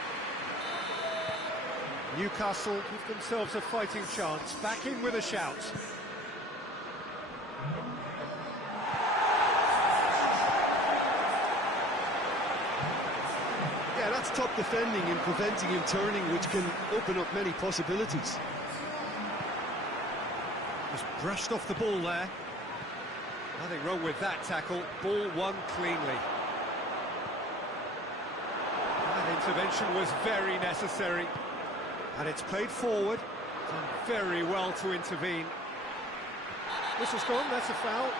Newcastle give themselves a fighting chance. Back in with a shout. Yeah, that's top defending and preventing him turning, which can open up many possibilities. Just brushed off the ball there. Nothing wrong with that tackle. Ball won cleanly. That intervention was very necessary. And it's played forward. Done very well to intervene. Whistle's gone, that's a foul.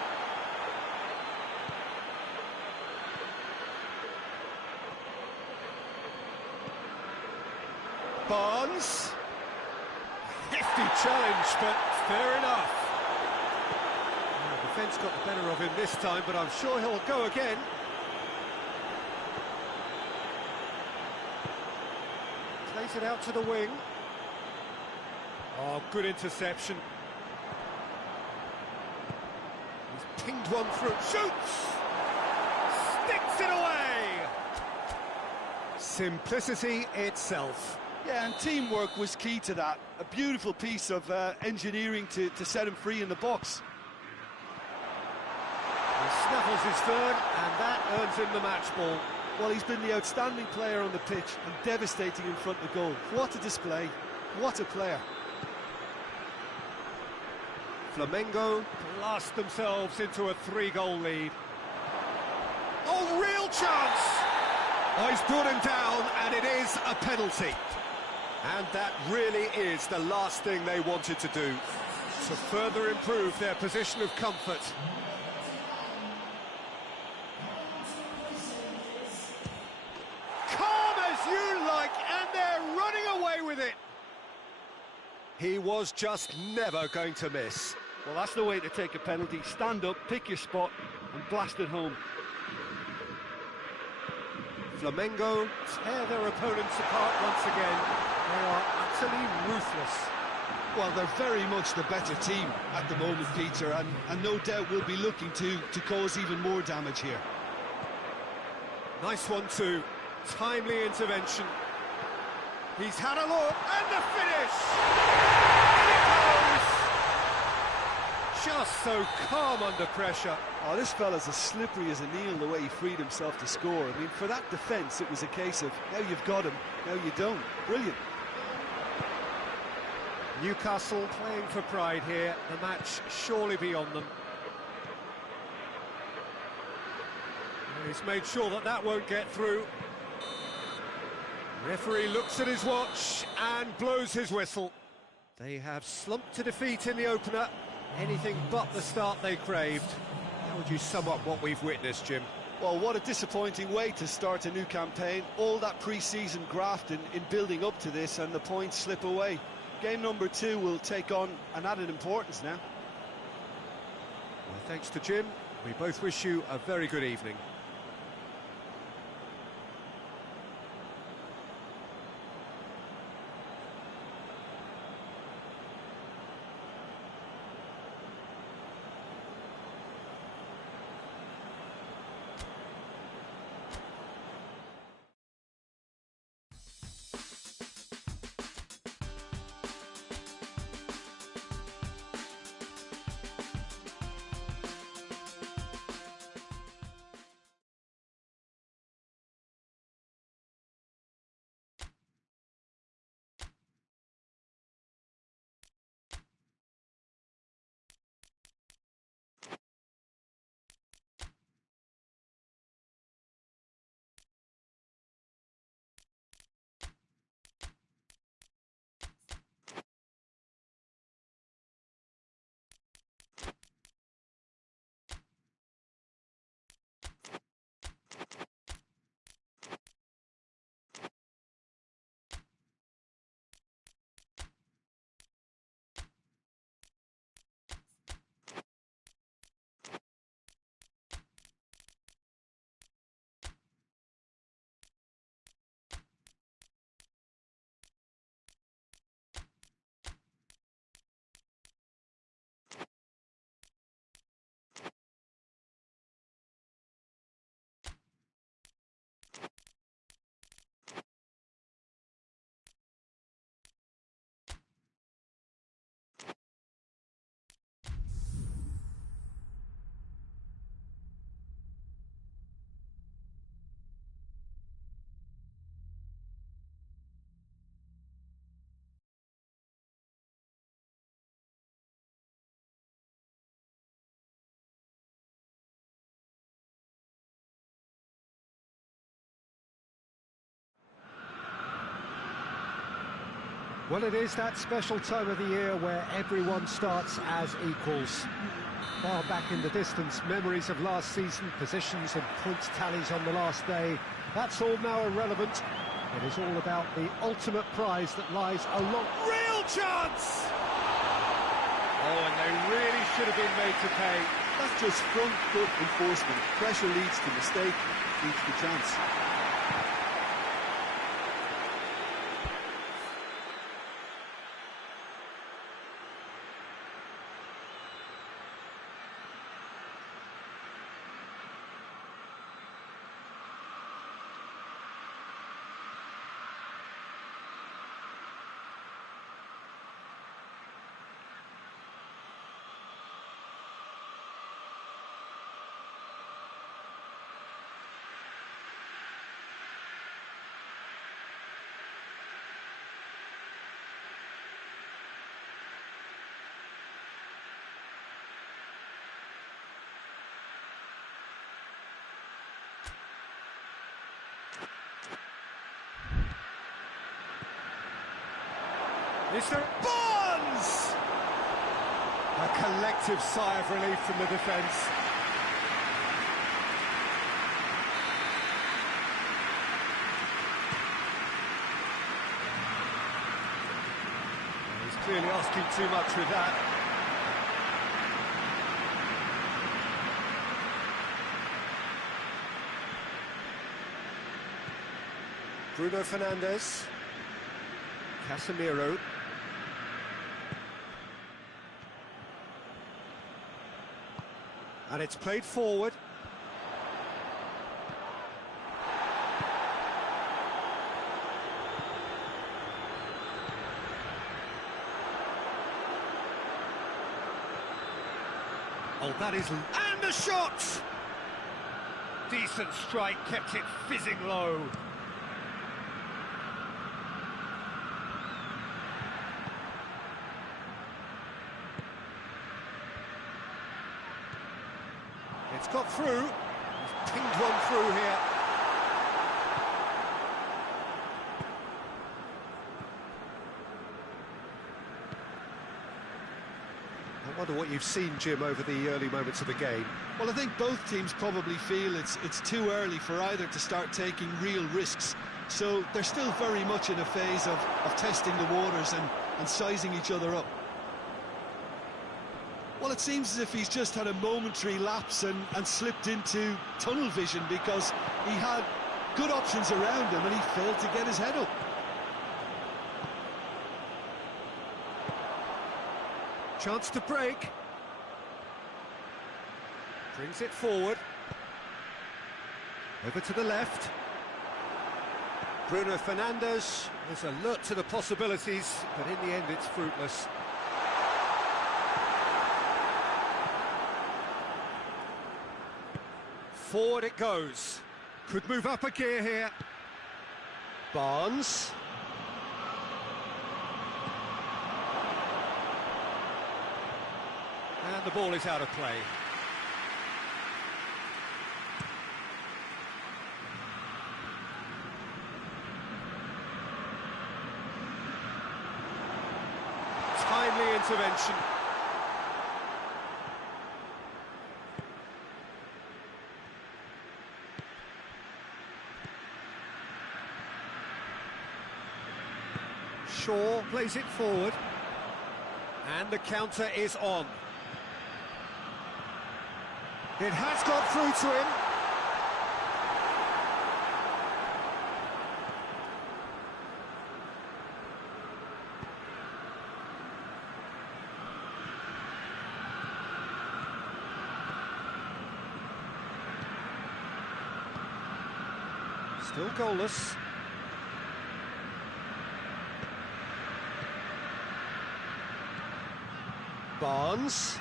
Barnes. Hefty challenge, but fair enough. The defence got the better of him this time, but I'm sure he'll go again. Plays it out to the wing. Oh, good interception. He's pinged one through. Shoots! Sticks it away! Simplicity itself. Yeah, and teamwork was key to that. A beautiful piece of engineering to set him free in the box. He snuffles his third, and that earns him the match ball. Well, he's been the outstanding player on the pitch and devastating in front of goal. What a display. What a player. Flamengo blast themselves into a 3-goal lead. Oh, real chance! Oh, he's brought him down, and it is a penalty. And that really is the last thing they wanted to do, to further improve their position of comfort. Calm as you like, and they're running away with it. He was just never going to miss. Well, that's the way to take a penalty. Stand up, pick your spot, and blast it home. Flamengo tear their opponents apart once again. They are utterly ruthless. Well, they're very much the better team at the moment, Peter, and no doubt will be looking to cause even more damage here. Nice one too. Timely intervention. He's had a look, and the finish! In it goes! Just so calm under pressure. Oh, this fella's as slippery as a needle the way he freed himself to score. I mean, for that defence, it was a case of now you've got him, now you don't. Brilliant. Newcastle playing for pride here. The match surely beyond them. He's made sure that that won't get through. Referee looks at his watch and blows his whistle. They have slumped to defeat in the opener. Anything but the start they craved. How would you sum up what we've witnessed, Jim? Well, what a disappointing way to start a new campaign. All that pre-season grafting in building up to this, and the points slip away. Game number 2 will take on an added importance now. Well, thanks to Jim. We both wish you a very good evening. Well, it is that special time of the year where everyone starts as equals. Far back in the distance, memories of last season, positions and points tallies on the last day, that's all now irrelevant. It is all about the ultimate prize that lies along... Real chance! Oh, and they really should have been made to pay. That's just front foot enforcement. Pressure leads to mistake, leads to chance. Mr. Bonds! A collective sigh of relief from the defence. He's clearly asking too much with that. Bruno Fernandes. Casemiro. And it's played forward. Oh, that is... And the shot! Decent strike, kept it fizzing low. It's got through. He's pinged one through here. I wonder what you've seen, Jim, over the early moments of the game. Well, I think both teams probably feel it's too early for either to start taking real risks. So they're still very much in a phase of testing the waters and sizing each other up. Well, it seems as if he's just had a momentary lapse and slipped into tunnel vision because he had good options around him and he failed to get his head up. Chance to break. Brings it forward. Over to the left. Bruno Fernandes is alert to the possibilities, but in the end it's fruitless. Forward it goes. Could move up a gear here. Barnes. And the ball is out of play. Timely intervention. Shaw plays it forward. And the counter is on. It has got through to him. Still goalless. Barnes,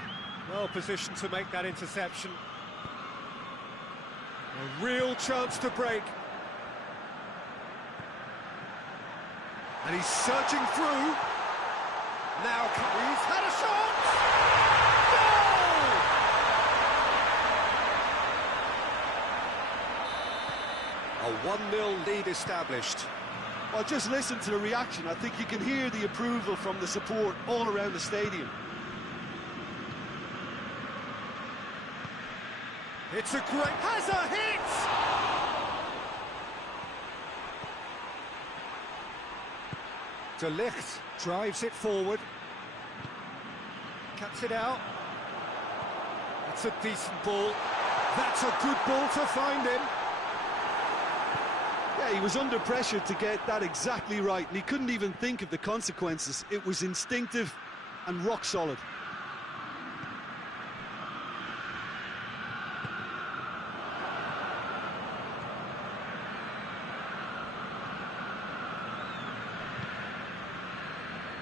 well positioned to make that interception. A real chance to break. And he's searching through. Now he's had a shot! Goal! A 1-0 lead established. Well, just listen to the reaction. I think you can hear the approval from the support all around the stadium. It's a great... has a hit! De Ligt drives it forward. Cuts it out. It's a decent ball. That's a good ball to find him. Yeah, he was under pressure to get that exactly right, and he couldn't even think of the consequences. It was instinctive and rock solid.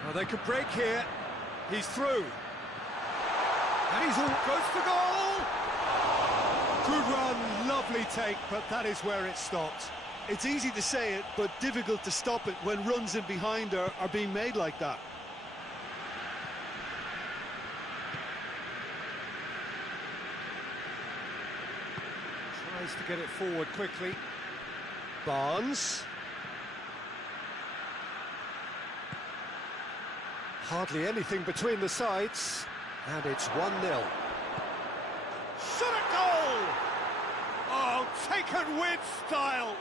Well, they could break here. He's through. And he's all goes for goal! Good run, lovely take, but that is where it stopped. It's easy to say it, but difficult to stop it when runs in behind are being made like that. Tries to get it forward quickly. Barnes. Hardly anything between the sides, and it's 1-0. Shot a goal! Oh, taken with style.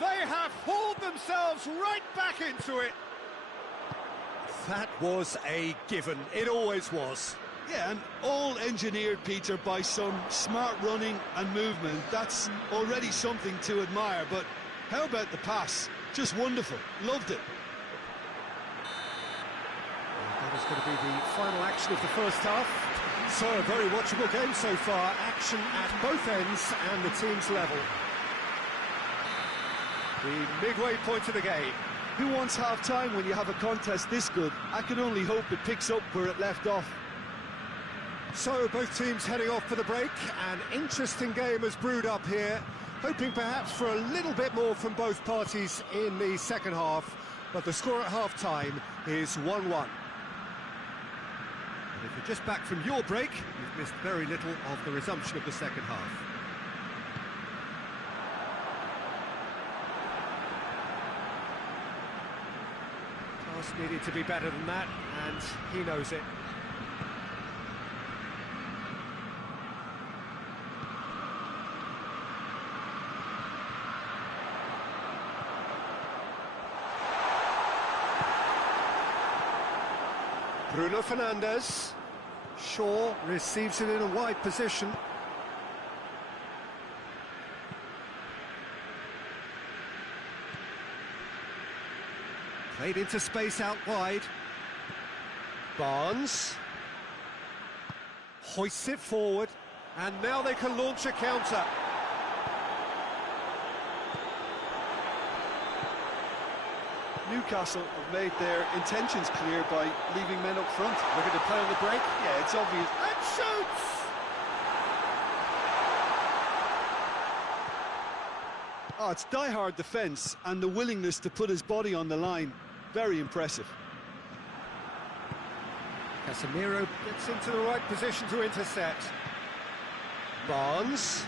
They have hauled themselves right back into it. That was a given. It always was. Yeah, and all engineered, Peter, by some smart running and movement. That's already something to admire, but how about the pass? Just wonderful. Loved it. That is going to be the final action of the first half. So, a very watchable game so far. Action at both ends and the team's level. The midway point of the game. Who wants half-time when you have a contest this good? I can only hope it picks up where it left off. So, both teams heading off for the break. An interesting game has brewed up here. Hoping perhaps for a little bit more from both parties in the second half. But the score at half-time is 1-1. If you're just back from your break, you've missed very little of the resumption of the second half. Pass needed to be better than that, and he knows it. Bruno Fernandes. Shaw receives it in a wide position. Played into space out wide. Barnes. Hoists it forward. And now they can launch a counter. Newcastle have made their intentions clear by leaving men up front. Looking to play on the break. Yeah, it's obvious. And shoots! Oh, it's die-hard defence and the willingness to put his body on the line. Very impressive. Casemiro gets into the right position to intercept. Barnes.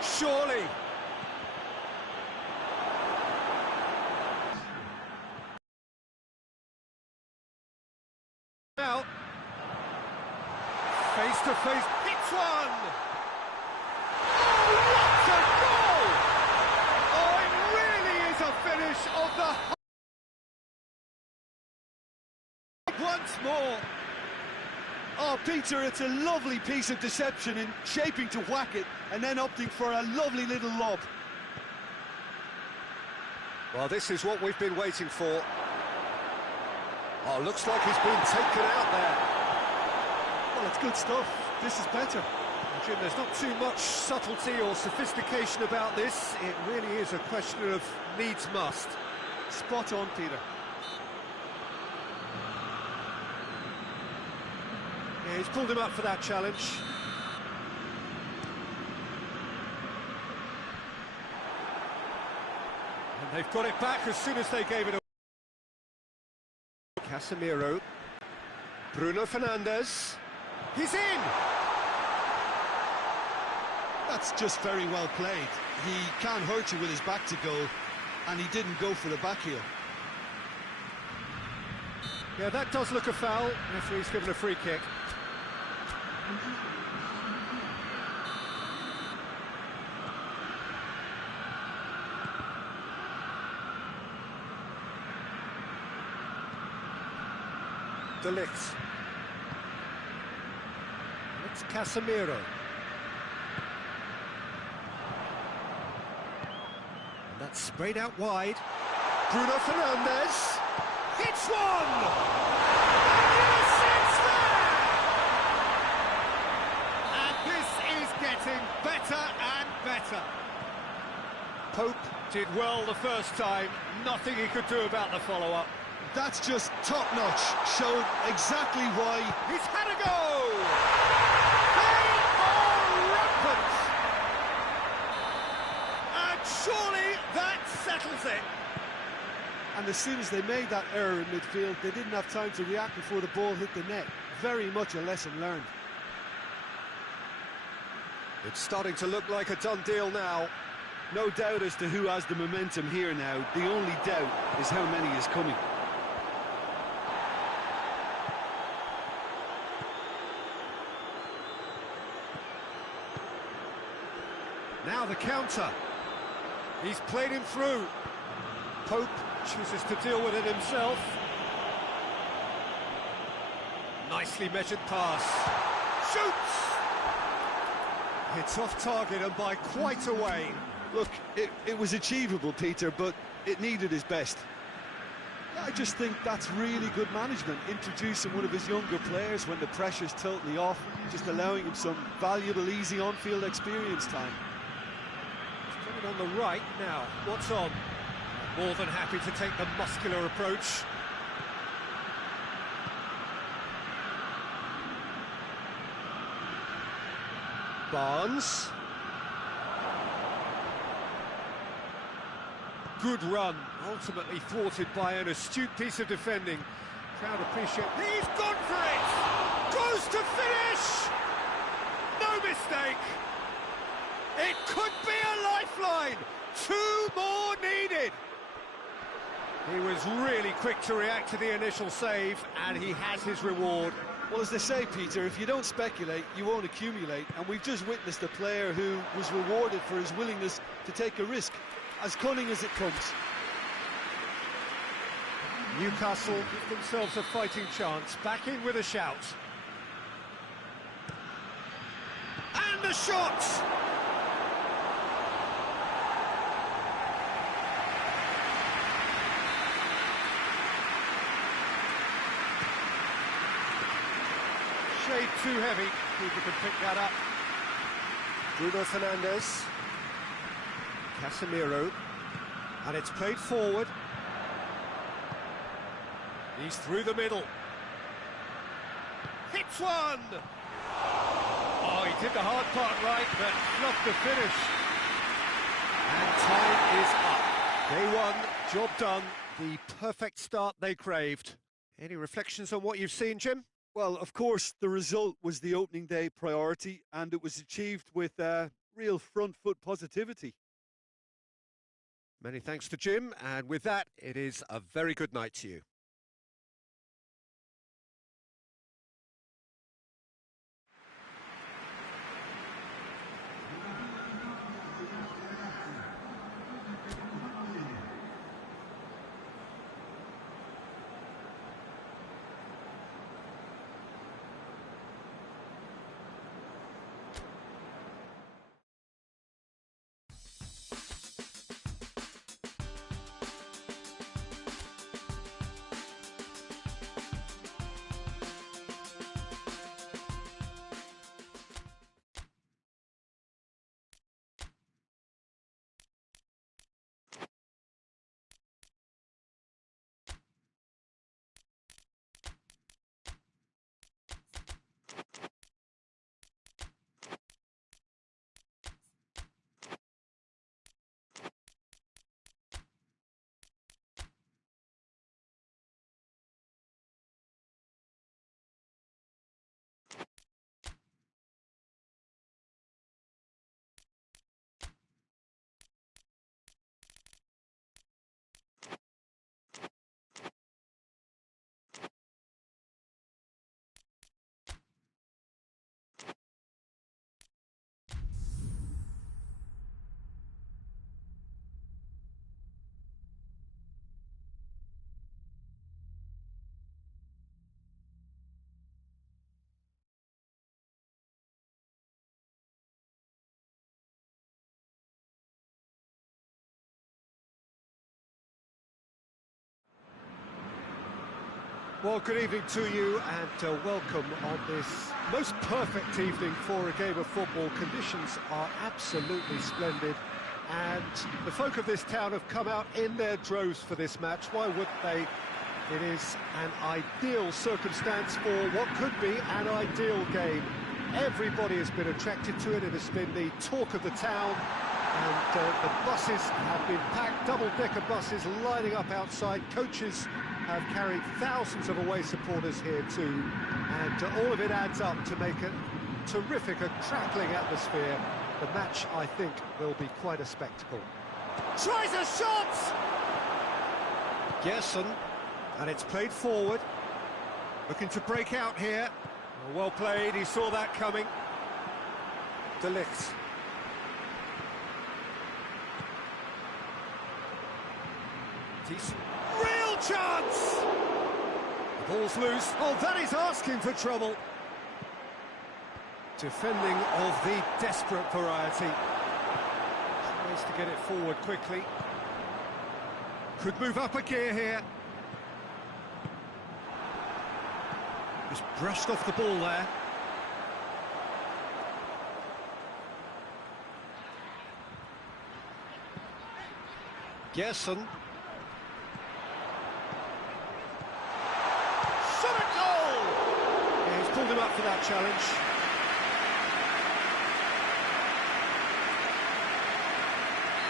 Surely. Now. Face to face. Hits one. Oh, what a goal! Oh, it really is a finish of the... Once more. Oh, Peter, it's a lovely piece of deception in shaping to whack it and then opting for a lovely little lob. Well, this is what we've been waiting for. Oh, looks like he's been taken out there. Well, it's good stuff. This is better. Jim, there's not too much subtlety or sophistication about this. It really is a question of needs must. Spot on, Peter. Yeah, he's pulled him up for that challenge. And they've got it back as soon as they gave it away. Casemiro. Bruno Fernandes. He's in! That's just very well played. He can't hurt you with his back to goal, and he didn't go for the back heel. Yeah, that does look a foul. Referee's given a free kick. De Ligt. It's Casemiro. And that's sprayed out wide. Bruno Fernandes. It's one! And yes, it's there! And this is getting better and better. Pope Did well the first time, nothing he could do about the follow-up. That's just top-notch. Showed exactly why. He's had a go! They are rampant! And surely that settles it. And as soon as they made that error in midfield, they didn't have time to react before the ball hit the net. Very much a lesson learned. It's starting to look like a done deal now. No doubt as to who has the momentum here now. The only doubt is how many is coming. Now the counter. He's played him through. Pope chooses to deal with it himself. Nicely measured pass. Shoots! It's off target and by quite a way. Look, it was achievable, Peter, but it needed his best. I just think that's really good management, introducing one of his younger players when the pressure's totally off, just allowing him some valuable, easy on-field experience time. He's got it on the right now. What's on? More than happy to take the muscular approach. Barnes. Good run, ultimately thwarted by an astute piece of defending. Crowd appreciate. He's gone for it! Goes to finish! No mistake! It could be a lifeline! 2 more needed! He was really quick to react to the initial save, and he has his reward. Well, as they say, Peter, if you don't speculate, you won't accumulate. And we've just witnessed a player who was rewarded for his willingness to take a risk, as cunning as it comes. Newcastle give themselves a fighting chance, back in with a shout. And the shot! Shade too heavy, people can pick that up. Bruno Fernandes. Casemiro. And it's played forward. He's through the middle. Hits one! Oh, he did the hard part right, but not the finish. And time is up. Day one, job done. The perfect start they craved. Any reflections on what you've seen, Jim? Well, of course, the result was the opening day priority, and it was achieved with real front foot positivity. Many thanks to Jim, and with that, it is a very good night to you. Well, good evening to you and welcome on this most perfect evening for a game of football. Conditions are absolutely splendid and the folk of this town have come out in their droves for this match. Why wouldn't they? It is an ideal circumstance for what could be an ideal game. Everybody has been attracted to it. It has been the talk of the town, and the buses have been packed, double-decker buses lining up outside. Coaches have carried thousands of away supporters here too, and all of it adds up to make a terrific, a crackling atmosphere. The match, I think, will be quite a spectacle. Tries a shot! Gerson, and it's played forward. Looking to break out here. Well played, he saw that coming. De Ligt. Decent. Real chance! The ball's loose. Oh, that is asking for trouble. Defending of the desperate variety. Tries to get it forward quickly. Could move up a gear here. Just brushed off the ball there. Gerson. Shot a goal! Yeah, he's pulled him up for that challenge.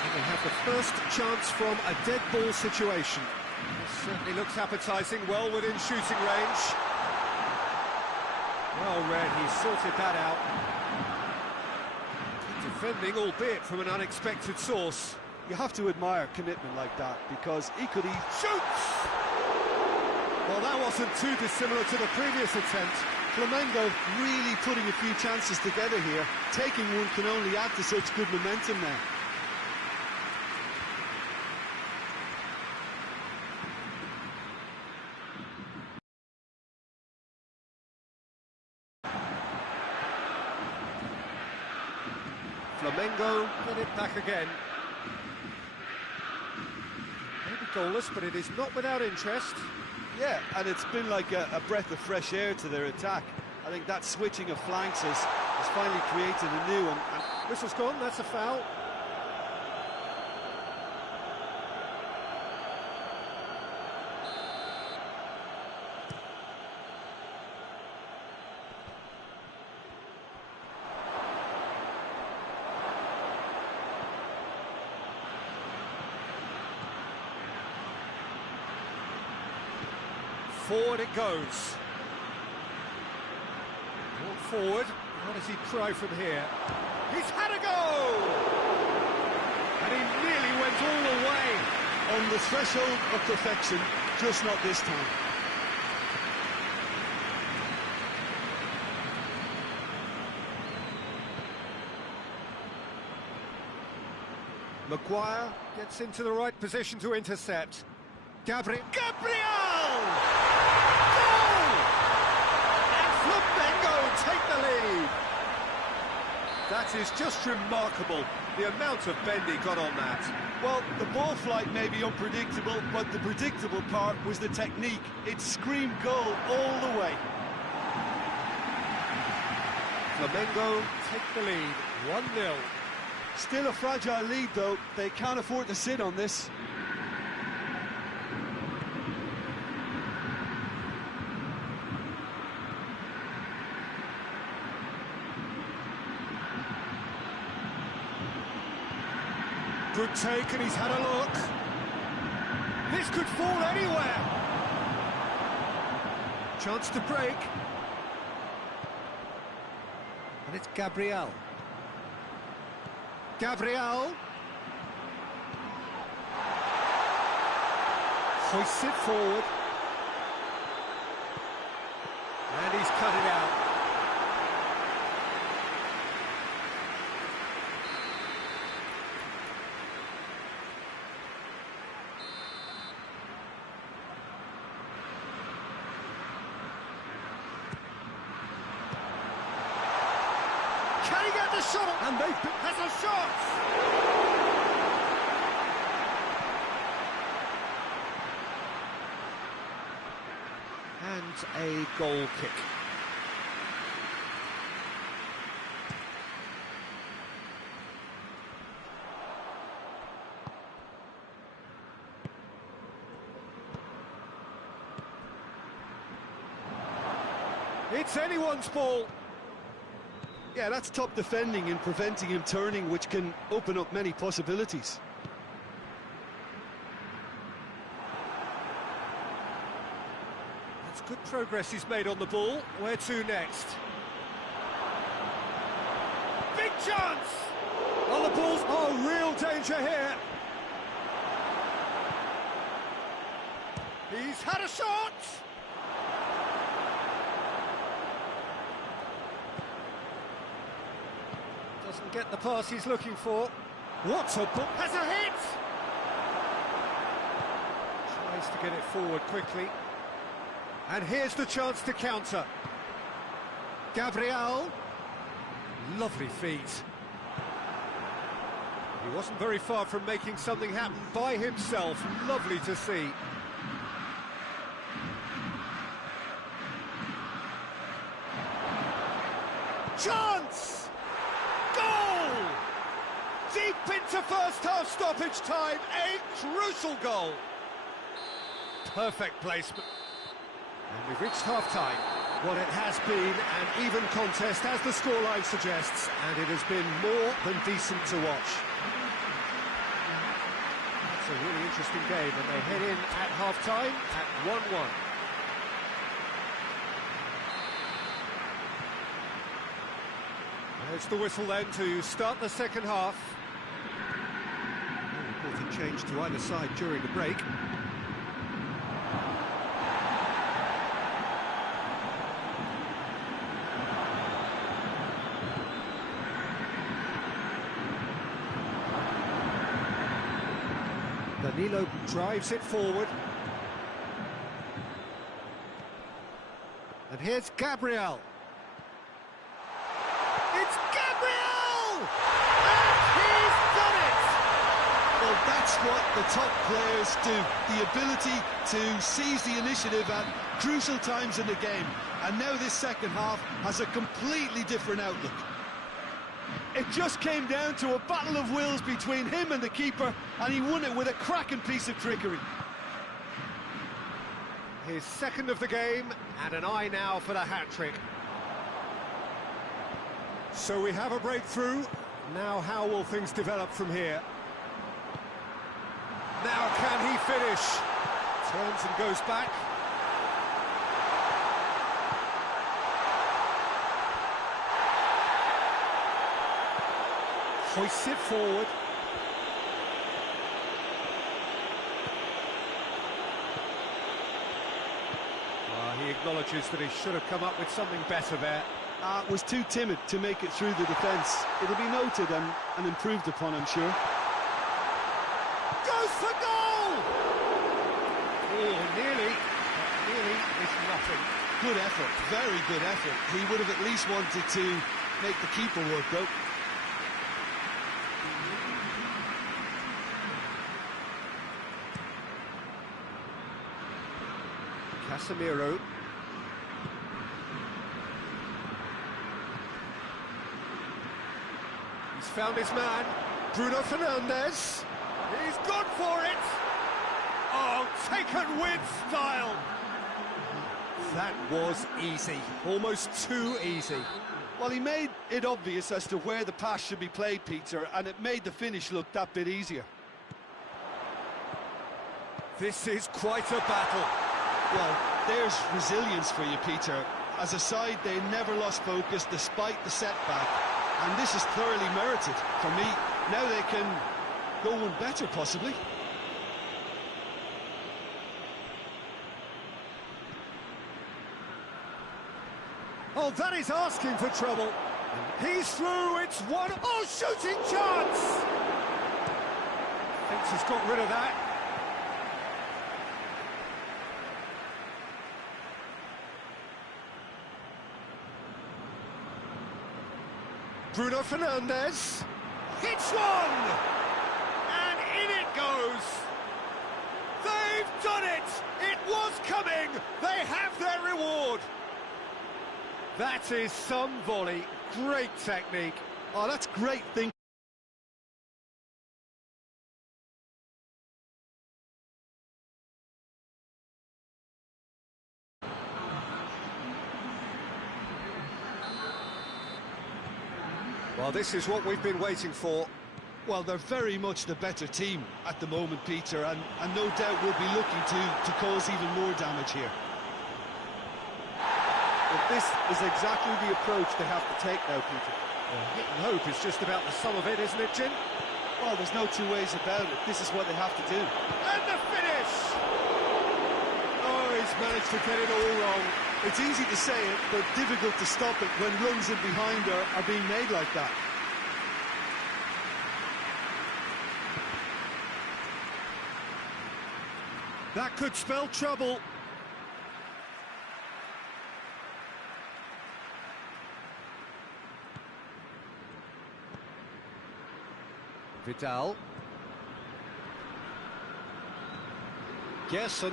And they have the first chance from a dead ball situation. This certainly looks appetising, well within shooting range. Well read, he sorted that out. Good defending, albeit from an unexpected source. You have to admire commitment like that, because he could Shoots! Well, that wasn't too dissimilar to the previous attempt. Flamengo really putting a few chances together here. Taking one can only add to such good momentum now. Flamengo get it back again. Maybe goalless, but it is not without interest. Yeah, and it's been like a breath of fresh air to their attack. I think that switching of flanks has finally created a new one. And Whistle's gone, that's a foul. Forward it goes. Ball forward. How does he try from here? He's had a go! And he nearly went all the way. on the threshold of perfection, just not this time. Maguire gets into the right position to intercept. Gabriel! Goal! And Flamengo take the lead. That is just remarkable, the amount of bend he got on that. Well, the ball flight may be unpredictable, but the predictable part was the technique. It screamed goal all the way. Flamengo take the lead, 1-0. Still a fragile lead, though. They can't afford to sit on this. Good take, and he's had a look. This could fall anywhere. Chance to break. And it's Gabriel. Hoists it forward. And he's cut it out. Can he get the shot? And they... Has a shot! a goal kick. It's anyone's ball. Yeah, that's top defending and preventing him turning, which can open up many possibilities. That's good progress he's made on the ball. Where to next? Big chance! On the ball's... Oh, real danger here. He's had a shot! Doesn't get the pass he's looking for. What a ball! Has a hit! Tries to get it forward quickly. And here's the chance to counter. Gabriel. Lovely feet. He wasn't very far from making something happen by himself. Lovely to see. Chance! Goal! Deep into first half stoppage time, a crucial goal. Perfect placement. And we've reached half-time. What it has been an even contest, as the scoreline suggests, and it has been more than decent to watch. It's a really interesting game, and they head in at half-time at 1-1. There's the whistle then to start the second half. No reported change to either side during the break. Danilo drives it forward. And here's Gabriel. It's Gabriel! And he's done it! Well, that's what the top players do. The ability to seize the initiative at crucial times in the game. And now this second half has a completely different outlook. It just came down to a battle of wills between him and the keeper, and he won it with a cracking piece of trickery. His second of the game, and an eye now for the hat-trick. So we have a breakthrough. Now how will things develop from here? Now can he finish? Turns and goes back. Hoists it forward. He acknowledges that he should have come up with something better there. Was too timid to make it through the defence. It'll be noted and improved upon, I'm sure. Goes for goal! Oh, nearly. Nearly is nothing. Good effort, very good effort. He would have at least wanted to make the keeper work, though. Casemiro. He's found his man. Bruno Fernandes. He's gone for it! Oh, taken with style! That was easy. Almost too easy. Well, he made it obvious as to where the pass should be played, Peter, and it made the finish look that bit easier. This is quite a battle. Well, there's resilience for you, Peter. As a side, they never lost focus despite the setback, and this is thoroughly merited. For me, now they can go one better, possibly. Oh, that is asking for trouble. He's through, it's one. Oh, shooting chance! Thinks he's got rid of that. Bruno Fernandes. Hits one! And in it goes! They've They've done it! It was coming! They have their reward! That is some volley. Great technique. Oh, that's great thinking. Well, this is what we've been waiting for. Well, they're very much the better team at the moment, Peter, and no doubt will be looking to cause even more damage here. But this is exactly the approach they have to take now, Peter. Hit and hope is just about the sum of it, isn't it, Jim? Well, there's no two ways about it. This is what they have to do. And the finish! Oh, he's managed to get it all wrong. It's easy to say it, but difficult to stop it when runs in behind are being made like that. That could spell trouble. Vidal. Gerson.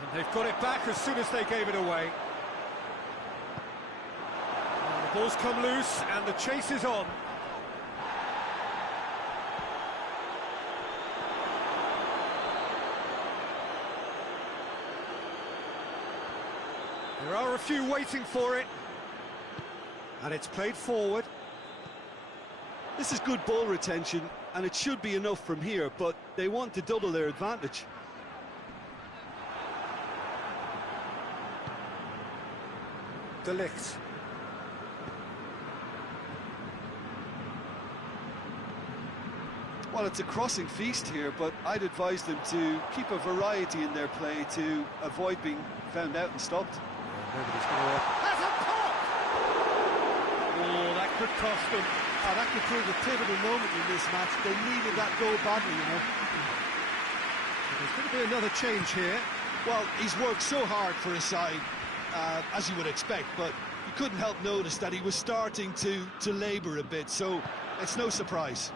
And they've got it back as soon as they gave it away. And the ball's come loose and the chase is on. There are a few waiting for it. And it's played forward. This is good ball retention, and it should be enough from here, but they want to double their advantage. De Ligt. Well, it's a crossing feast here, but I'd advise them to keep a variety in their play to avoid being found out and stopped. Nobody's going to... Has a pop! Oh, that could cost them. Oh, that could prove a pivotal moment in this match. They needed that goal badly, you know. There's going to be another change here. Well, he's worked so hard for his side, as you would expect, but you couldn't help notice that he was starting to labour a bit, so it's no surprise.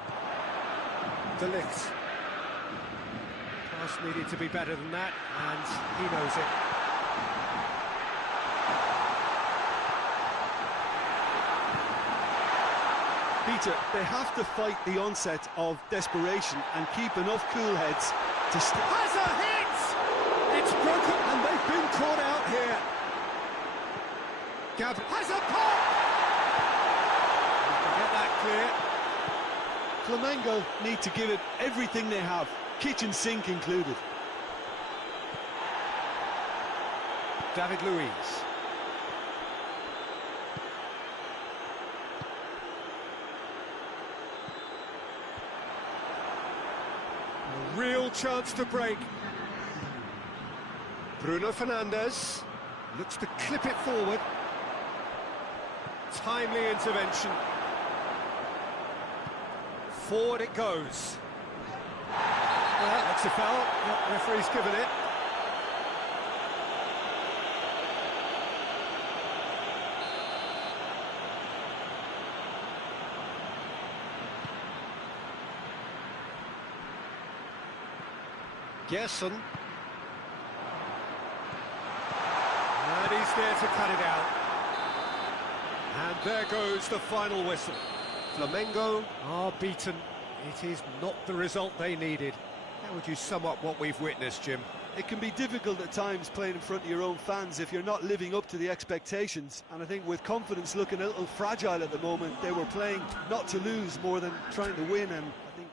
De Ligt. Pass needed to be better than that, and he knows it. Peter, they have to fight the onset of desperation and keep enough cool heads to Has a hit! It's broken And they've been caught out here. Gab has a pop! get that clear. Flamengo need to give it everything they have, kitchen sink included. David Luiz. A real chance to break. Bruno Fernandes looks to clip it forward. Timely intervention. Forward it goes. Well, that's a foul. Yep, referee's given it. Gerson. And he's there to cut it out. And there goes the final whistle. Flamengo are beaten. It is not the result they needed. How would you sum up what we've witnessed, Jim? It can be difficult at times playing in front of your own fans if you're not living up to the expectations, and I think with confidence looking a little fragile at the moment, they were playing not to lose more than trying to win, and I think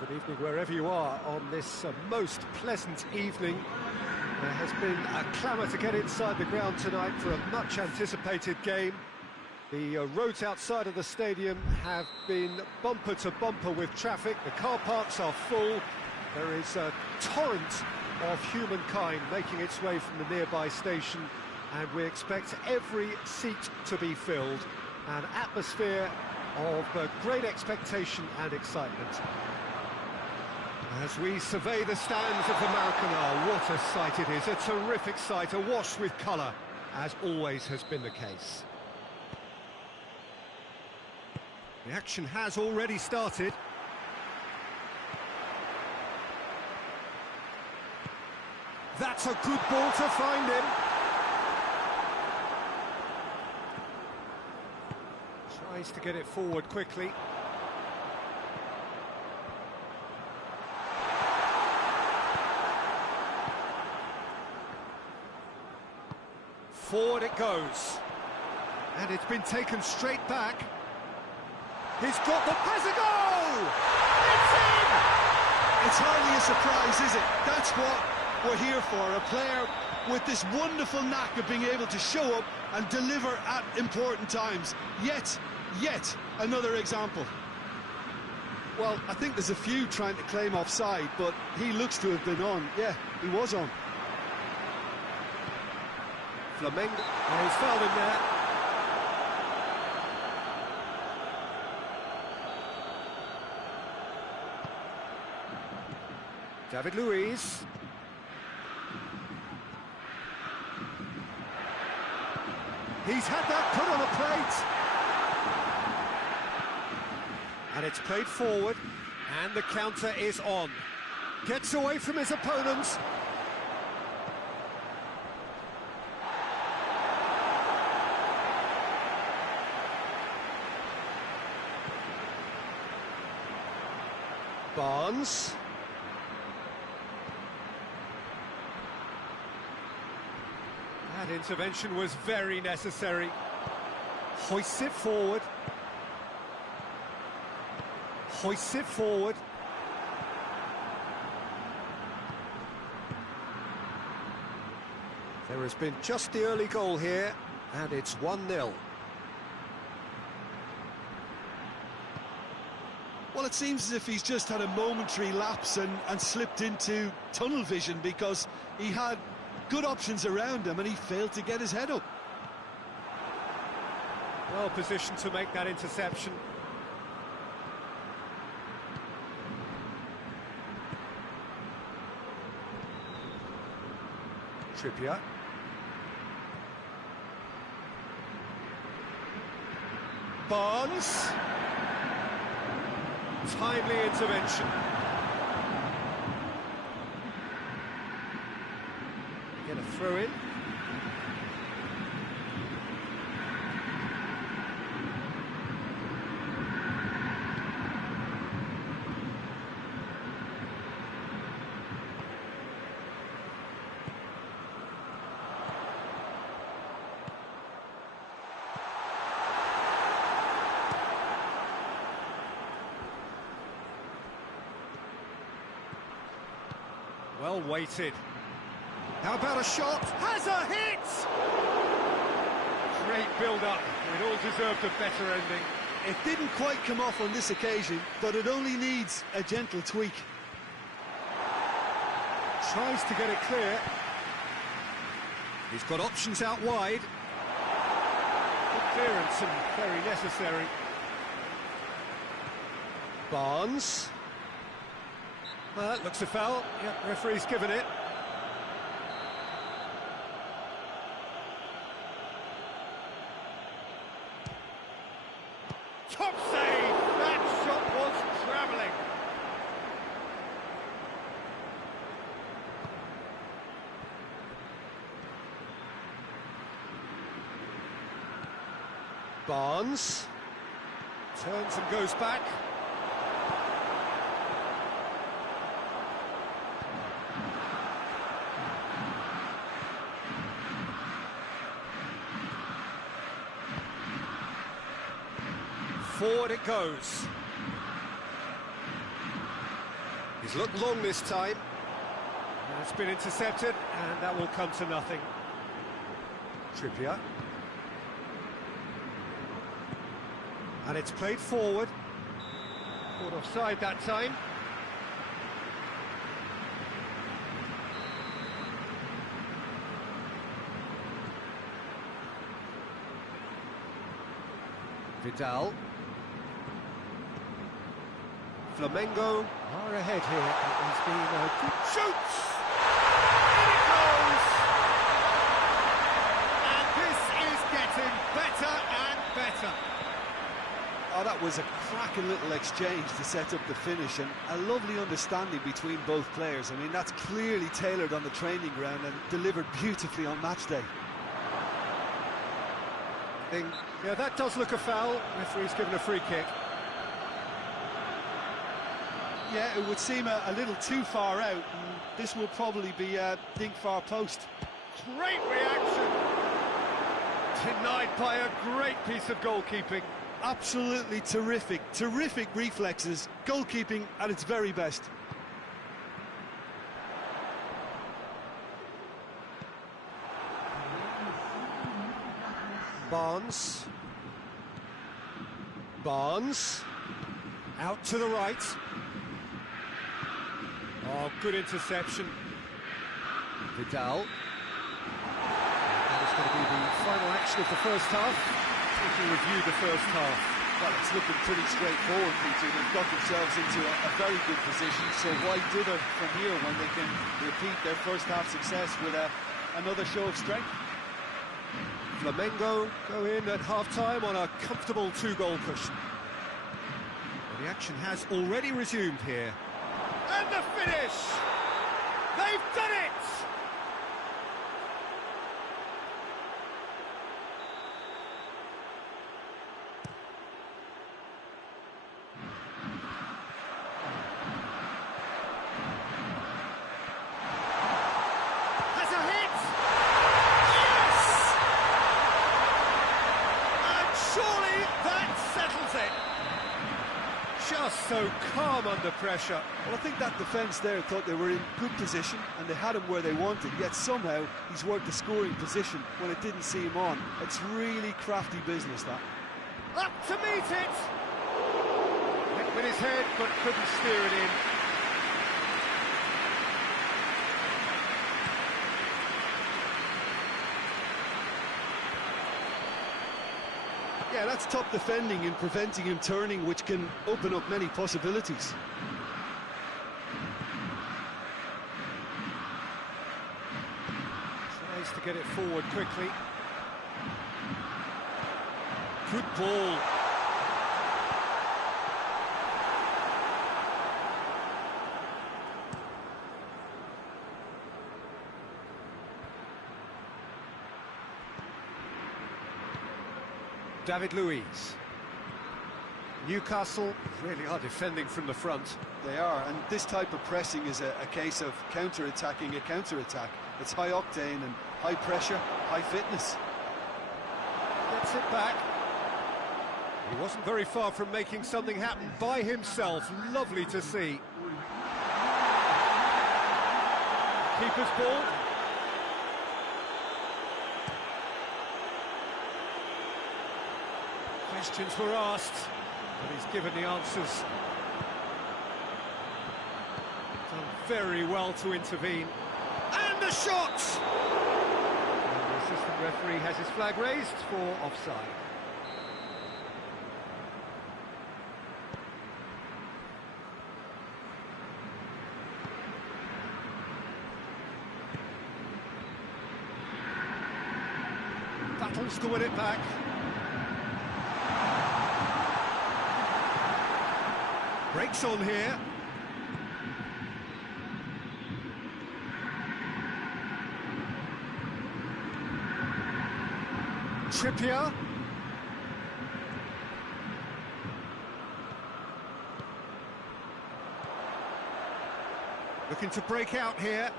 Good evening wherever you are on this most pleasant evening. There has been a clamour to get inside the ground tonight for a much anticipated game. The roads outside of the stadium have been bumper to bumper with traffic. The car parks are full. There is a torrent of humankind making its way from the nearby station, and we expect every seat to be filled. An atmosphere of great expectation and excitement. As we survey the stands of the Maracanã, what a sight it is, a terrific sight, awash with colour, as always has been the case. The action has already started. That's a good ball to find him. Tries to get it forward quickly. Forward it goes. And it's been taken straight back. He's got the... has a goal! It's in! It's hardly a surprise, is it? That's what we're here for. A player with this wonderful knack of being able to show up and deliver at important times. Yet another example. Well, I think there's a few trying to claim offside, but he looks to have been on. Yeah, he was on. Flamengo. Oh, he's fouled him there. David Luiz. He's had that put on a plate. And it's played forward, and the counter is on. Gets away from his opponents. Barnes. That intervention was very necessary. Hoists it forward. Hoists it forward. There has been just the early goal here, and it's 1-0. Well, it seems as if he's just had a momentary lapse and slipped into tunnel vision, because he had good options around him and he failed to get his head up. Well positioned to make that interception. Trippier. Barnes. Timely intervention. Get a throw in. Well weighted. How about a shot? Has a hit! Great build-up. It all deserved a better ending. It didn't quite come off on this occasion, but it only needs a gentle tweak. Tries to get it clear. He's got options out wide. Good clearance and very necessary. Barnes. Well, that looks a foul. Yep, referee's given it. Top save! That shot was travelling. Barnes. Turns and goes back. Forward it goes. He's looked long this time. That's been intercepted, and that will come to nothing. Trippier. And it's played forward. Caught offside that time. Vidal. Flamengo are ahead here. It has been a good Shoots! In it goes! And this is getting better and better. Oh, that was a cracking little exchange to set up the finish, and a lovely understanding between both players. I mean, that's clearly tailored on the training ground and delivered beautifully on match day. Yeah, that does look a foul. Referee's given a free kick. Yeah, it would seem a little too far out, and this will probably be a dink far post. Great reaction. Denied by a great piece of goalkeeping. Absolutely terrific reflexes, goalkeeping at its very best. Barnes. Out to the right. Oh, good interception. Vidal. That is going to be the final action of the first half. We can review the first half. Well, it's looking pretty straightforward, Peter. They've got themselves into a very good position, so why dither from here when they can repeat their first half success with another show of strength? Flamengo go in at half-time on a comfortable two-goal cushion. Well, the action has already resumed here. And the finish! They've done it! Has a hit! Yes! And surely that settles it. Just so calm under pressure. Well, I think that defence there thought they were in good position and they had him where they wanted, yet somehow he's worked the scoring position when it didn't see him on. It's really crafty business, that. Up to meet it! Hit with his head, but couldn't steer it in. Yeah, that's top defending and preventing him turning, which can open up many possibilities. Tries to get it forward quickly. Good ball. David Luiz. Newcastle really are defending from the front. They are, and this type of pressing is a case of counter-attacking a counter-attack. It's high octane and high pressure, high fitness. Gets it back. He wasn't very far from making something happen by himself. Lovely to see. Keeper's ball. Questions were asked, but he's given the answers. Done very well to intervene. And the shot! And the assistant referee has his flag raised for offside. Battles to win it back. Breaks on here. Trippier. Looking to break out here.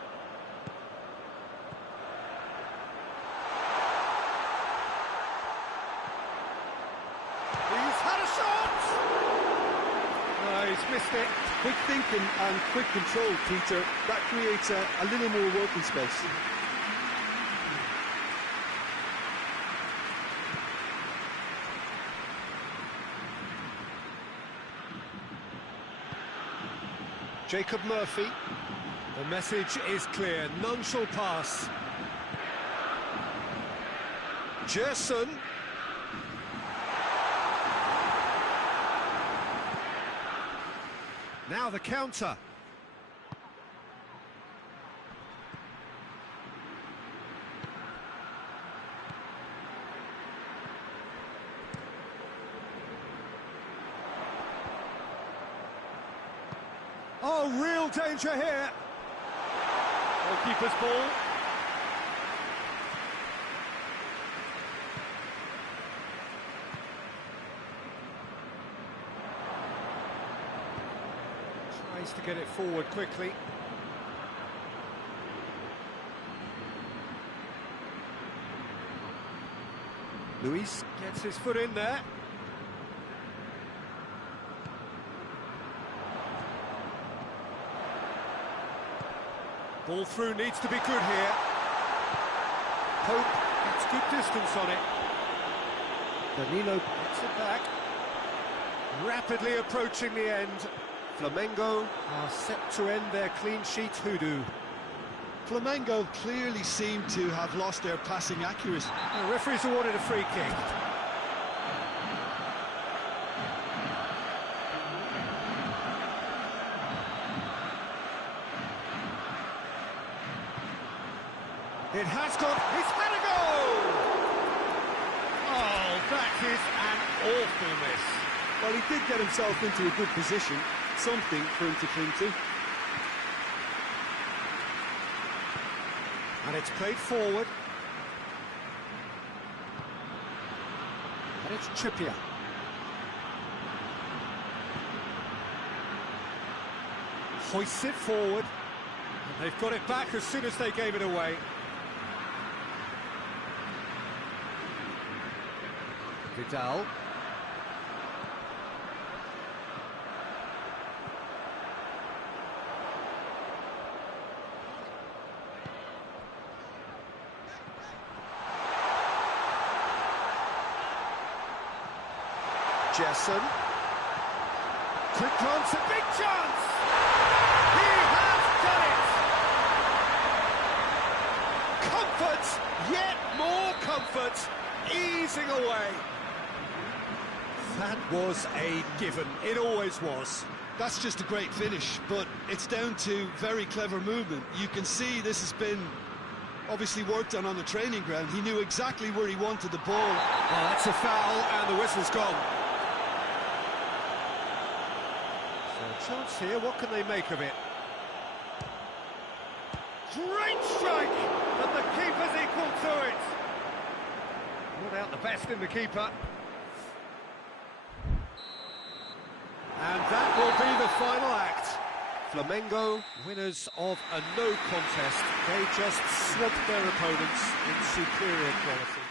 He's had a shot! he's missed it. Quick thinking and quick control, Peter. That creates a little more working space. Jacob Murphy. The message is clear, none shall pass. Gerson. Now the counter. Oh, real danger here. Goalkeeper's ball. Tries to get it forward quickly. Luis gets his foot in there. Ball through needs to be good here. Pope gets good distance on it. Danilo gets it back. Rapidly approaching the end. Flamengo are set to end their clean sheet hoodoo. Flamengo clearly seem to have lost their passing accuracy. The referee's awarded a free kick. It has got, he's had a goal! Oh, that is an awful miss. Well, he did get himself into a good position, something for him to cling to. And it's played forward. And it's Trippier. Hoists it forward. And they've got it back as soon as they gave it away. Vidal. Gerson. Quick glance, a big chance! He has done it! Comfort, yet more comfort, easing away. That was a given, it always was. That's just a great finish, but it's down to very clever movement. You can see this has been obviously worked on the training ground. He knew exactly where he wanted the ball. Well, that's a foul, and the whistle's gone. So a chance here, what can they make of it? Great strike! And the keeper's equal to it. Not out the best in the keeper. And that will be the final act. Flamengo, winners of a no contest. They just swamped their opponents in superior quality.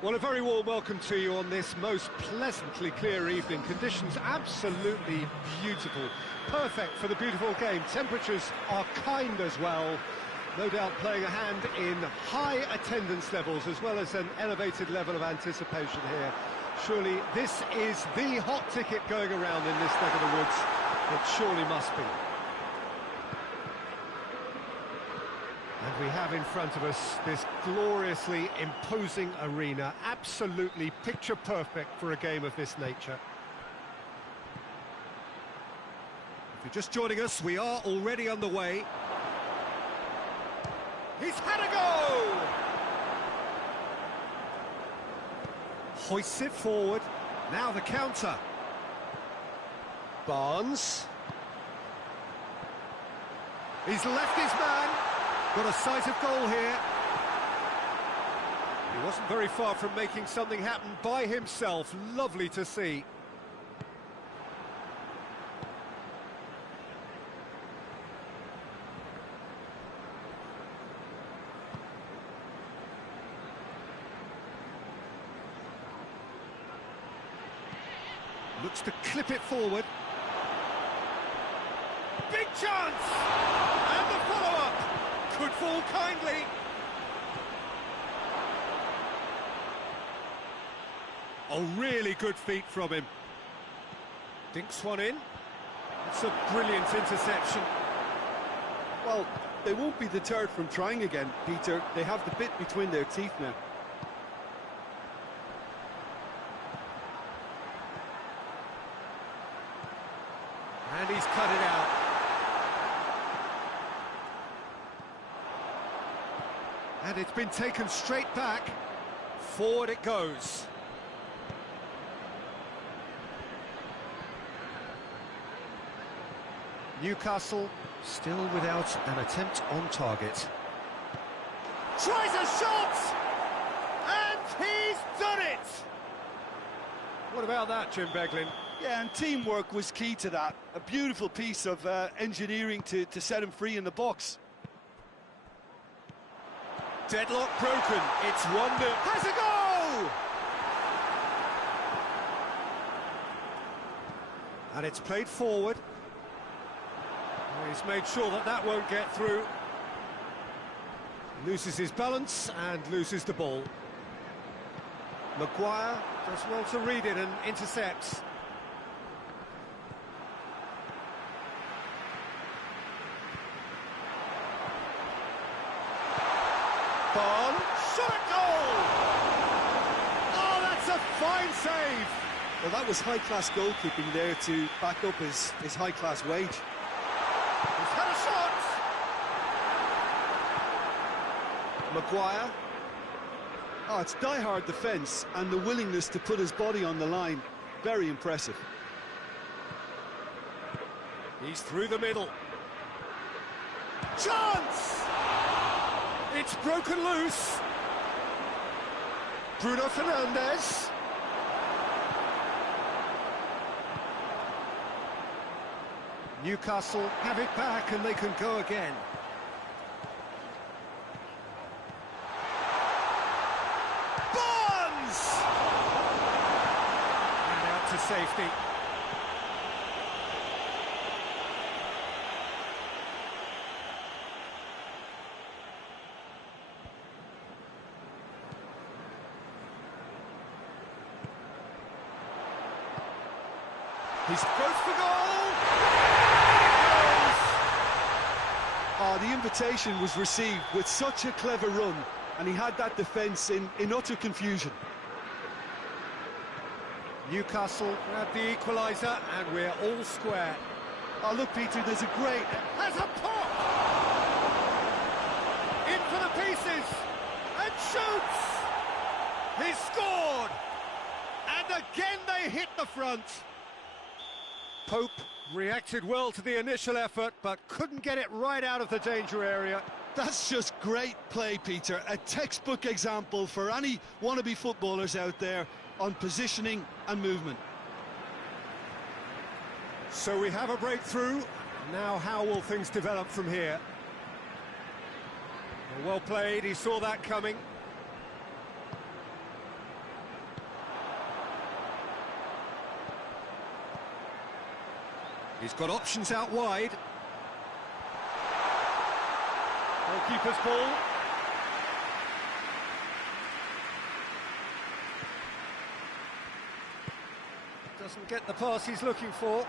Well, a very warm welcome to you on this most pleasantly clear evening. Conditions absolutely beautiful. Perfect for the beautiful game. Temperatures are kind as well. No doubt playing a hand in high attendance levels as well as an elevated level of anticipation here. Surely this is the hot ticket going around in this neck of the woods. It surely must be. And we have in front of us this gloriously imposing arena, absolutely picture perfect for a game of this nature. If you're just joining us, we are already underway. He's had a go! Hoists it forward. Now the counter. Barnes. He's left his man. Got a sight of goal here. He wasn't very far from making something happen by himself. Lovely to see. Looks to clip it forward. Big chance! And the follow-up could fall kindly. Oh, really good feet from him. Dinks one in. It's a brilliant interception. Well, they won't be deterred from trying again, Peter. They have the bit between their teeth now. And he's cut it out. And it's been taken straight back. Forward it goes. Newcastle still without an attempt on target. Tries a shot! And he's done it! What about that, Jim Beglin? Yeah, and teamwork was key to that. A beautiful piece of engineering to set him free in the box. Deadlock broken. It's 1-0. Has a go! And it's played forward. He's made sure that that won't get through. Loses his balance and loses the ball. Maguire does well to read it and intercepts. Barnes. Shot at goal! Oh, that's a fine save! Well, that was high-class goalkeeping there to back up his high-class wage. He's had a shot! Maguire. Oh, it's die-hard defence and the willingness to put his body on the line. Very impressive. He's through the middle. Chance! It's broken loose. Bruno Fernandes. Newcastle have it back and they can go again. Barnes! And out to safety. He's goes for goal! Oh, the invitation was received with such a clever run, and he had that defence in utter confusion. Newcastle grab the equaliser and we're all square. Oh, look, Peter, there's a great... Has a pop! In for the pieces! And shoots! He's scored! And again they hit the front. Pope reacted well to the initial effort, but couldn't get it right out of the danger area. That's just great play, Peter. A textbook example for any wannabe footballers out there on positioning and movement. So we have a breakthrough. Now how will things develop from here? Well played, he saw that coming. He's got options out wide. Goalkeeper's ball. Doesn't get the pass he's looking for.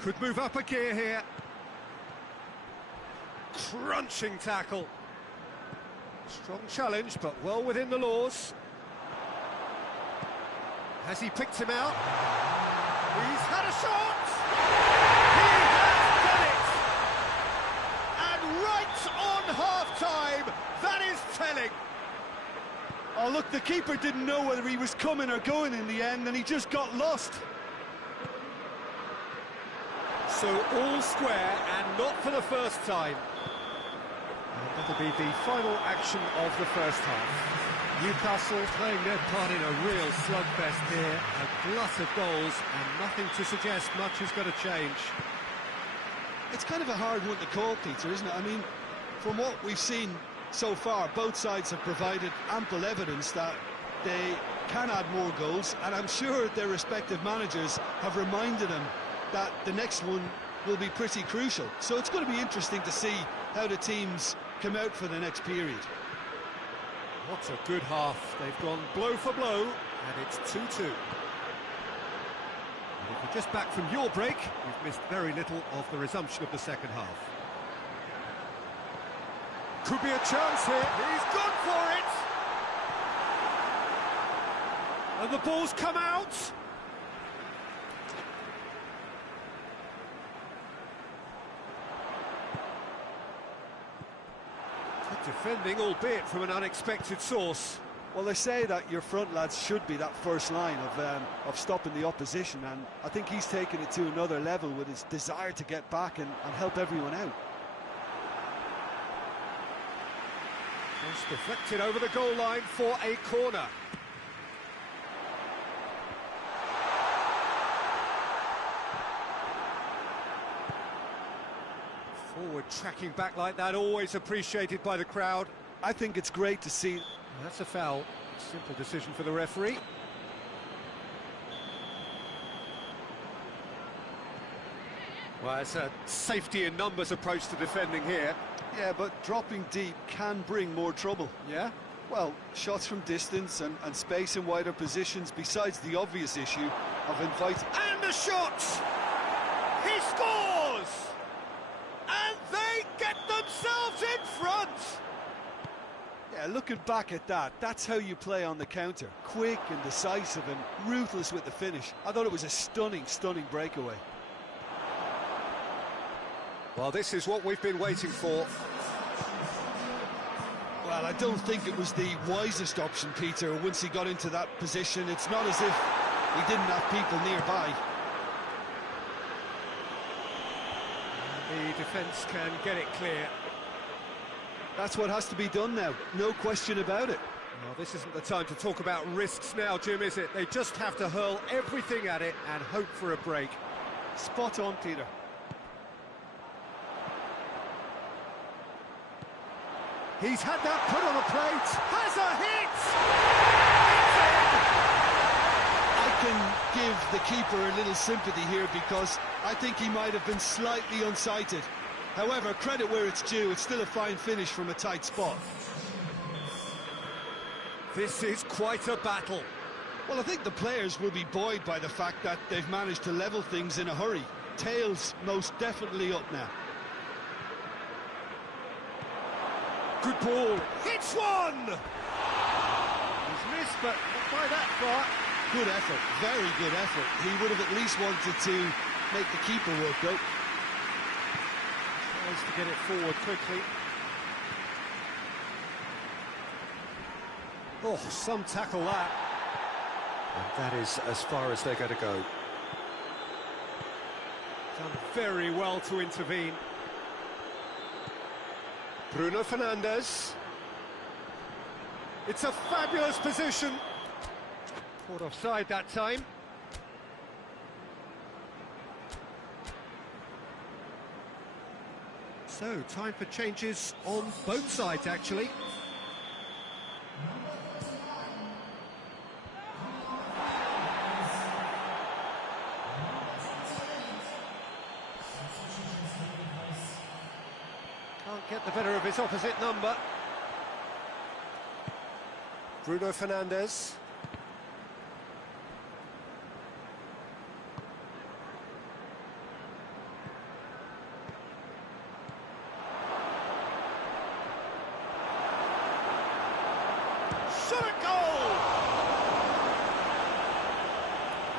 Could move up a gear here. Crunching tackle. Strong challenge, but well within the laws. Has he picked him out? He's had a shot! He has done it! And right on half-time, that is telling. Oh, look, the keeper didn't know whether he was coming or going in the end, and he just got lost. So all square, and not for the first time. And that'll be the final action of the first half. Newcastle playing their part in a real slugfest here, a glut of goals, and nothing to suggest much is going to change. It's kind of a hard one to call, Peter, isn't it? I mean, from what we've seen so far, both sides have provided ample evidence that they can add more goals, and I'm sure their respective managers have reminded them that the next one will be pretty crucial. So it's going to be interesting to see how the teams come out for the next period. What a good half. They've gone blow for blow, and it's 2-2. And if you're just back from your break, you've missed very little of the resumption of the second half. Could be a chance here. He's gone for it! And the ball's come out! Defending, albeit from an unexpected source. Well, they say that your front lads should be that first line of stopping the opposition, and I think he's taken it to another level with his desire to get back and help everyone out. Just deflected over the goal line for a corner. Forward tracking back like that, always appreciated by the crowd. I think it's great to see. That's a foul. Simple decision for the referee. Well, it's a safety in numbers approach to defending here. Yeah, but dropping deep can bring more trouble. Yeah? Well, shots from distance and space in wider positions, besides the obvious issue of inviting... And a shot! He scores! And they get themselves in front! Yeah, looking back at that, that's how you play on the counter. Quick and decisive and ruthless with the finish. I thought it was a stunning, stunning breakaway. Well, this is what we've been waiting for. Well, I don't think it was the wisest option, Peter, once he got into that position. It's not as if he didn't have people nearby. The defence can get it clear. That's what has to be done now, no question about it. Well, this isn't the time to talk about risks now, Jim, is it? They just have to hurl everything at it and hope for a break. Spot on, Peter. He's had that put on a plate. Has a hit! I can give the keeper a little sympathy here because I think he might have been slightly unsighted. However, credit where it's due, it's still a fine finish from a tight spot. This is quite a battle. Well, I think the players will be buoyed by the fact that they've managed to level things in a hurry. Tails most definitely up now. Good ball. Hits one! He's missed, but not by that far. Good effort, very good effort. He would have at least wanted to make the keeper work, though. Tries to get it forward quickly. Oh, some tackle that. And that is as far as they're going to go. Done very well to intervene. Bruno Fernandes. It's a fabulous position. Caught offside that time. So, time for changes on both sides, actually. get the better of his opposite number. Bruno Fernandes. Shot at goal!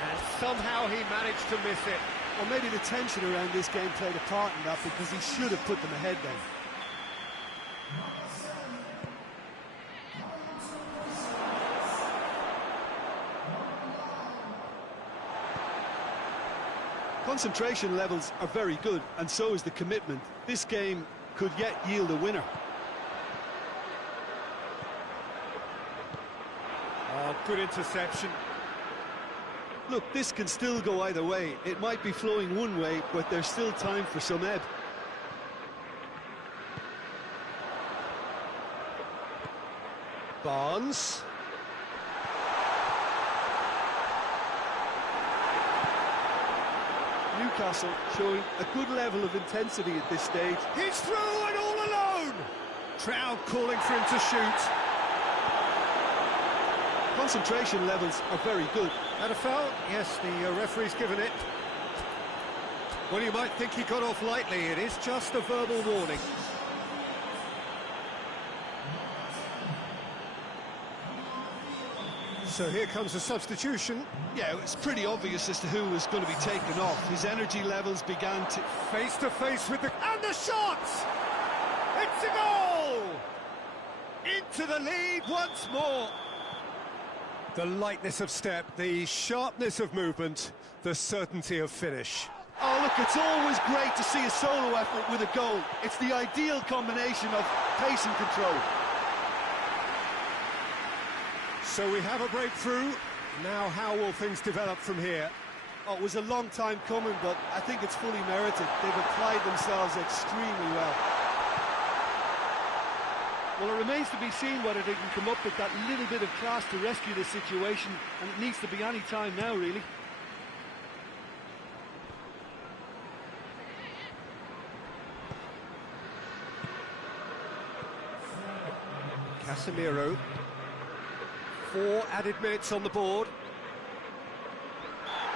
And somehow he managed to miss it. Well, maybe the tension around this game played a part in that, because he should have put them ahead then. Concentration levels are very good, and so is the commitment. This game could yet yield a winner. Oh, good interception. Look, this can still go either way. It might be flowing one way, but there's still time for some ebb. Barnes. Newcastle showing a good level of intensity at this stage. He's through and all alone! Crowd calling for him to shoot. Concentration levels are very good. Had a foul? Yes, the referee's given it. Well, you might think he got off lightly. It is just a verbal warning. So here comes a substitution. Yeah, it's pretty obvious as to who was going to be taken off. His energy levels began to... Face to face with the... And the shot! It's a goal! Into the lead once more. The lightness of step, the sharpness of movement, the certainty of finish. Oh, look, it's always great to see a solo effort with a goal. It's the ideal combination of pace and control. So we have a breakthrough. Now how will things develop from here? Oh, it was a long time coming, but I think it's fully merited. They've applied themselves extremely well. Well, it remains to be seen whether they can come up with that little bit of class to rescue the situation, and it needs to be any time now, really. Casemiro. 4 added minutes on the board.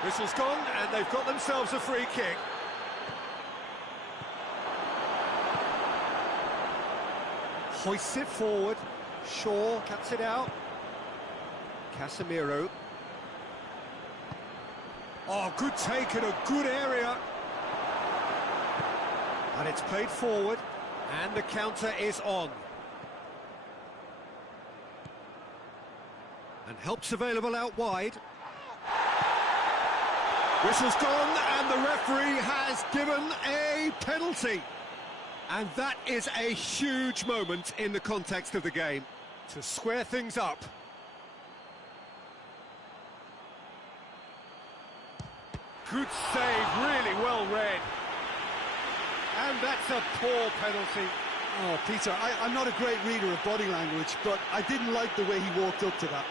Whistle's gone, and they've got themselves a free kick. Hoists it forward. Shaw cuts it out. Casemiro. Oh, good take in a good area. And it's played forward. And the counter is on. And help's available out wide. Whistle's gone, and the referee has given a penalty. And that is a huge moment in the context of the game, to square things up. Good save, really well read. And that's a poor penalty. Oh, Peter, I'm not a great reader of body language, but I didn't like the way he walked up to that.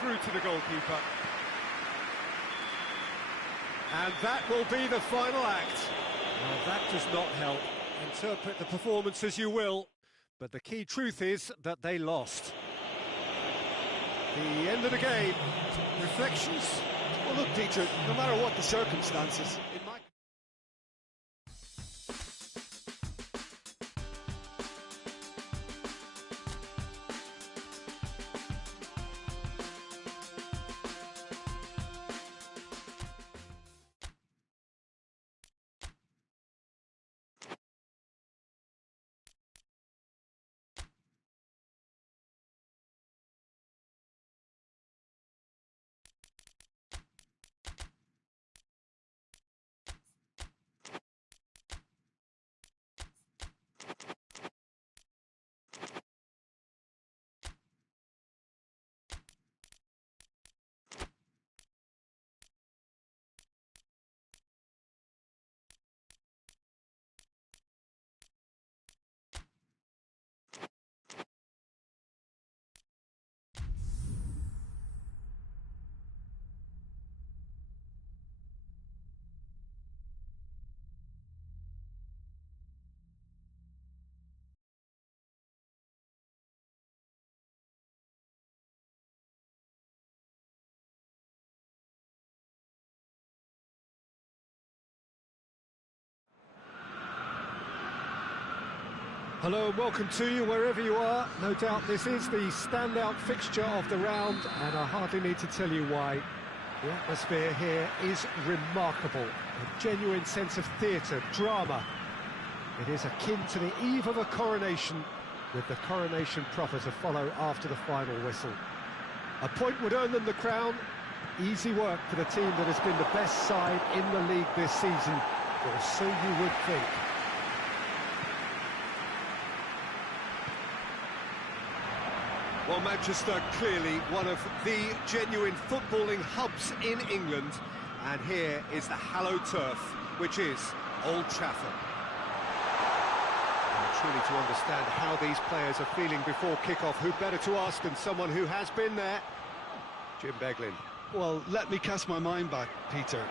Through to the goalkeeper. And that will be the final act. Well, that does not help. Interpret the performance as you will, but the key truth is that they lost. The end of the game. Reflections? Well, look, Peter, no matter what the circumstances, it might... Hello and welcome to you wherever you are. No doubt this is the standout fixture of the round, and I hardly need to tell you why. The atmosphere here is remarkable. A genuine sense of theatre, drama. It is akin to the eve of a coronation, with the coronation proper to follow after the final whistle. A point would earn them the crown. Easy work for the team that has been the best side in the league this season, or so you would think. Well, Manchester, clearly one of the genuine footballing hubs in England. And here is the hallowed turf, which is Old Trafford. And truly to understand how these players are feeling before kick-off, who better to ask than someone who has been there? Jim Beglin. Well, let me cast my mind back, Peter.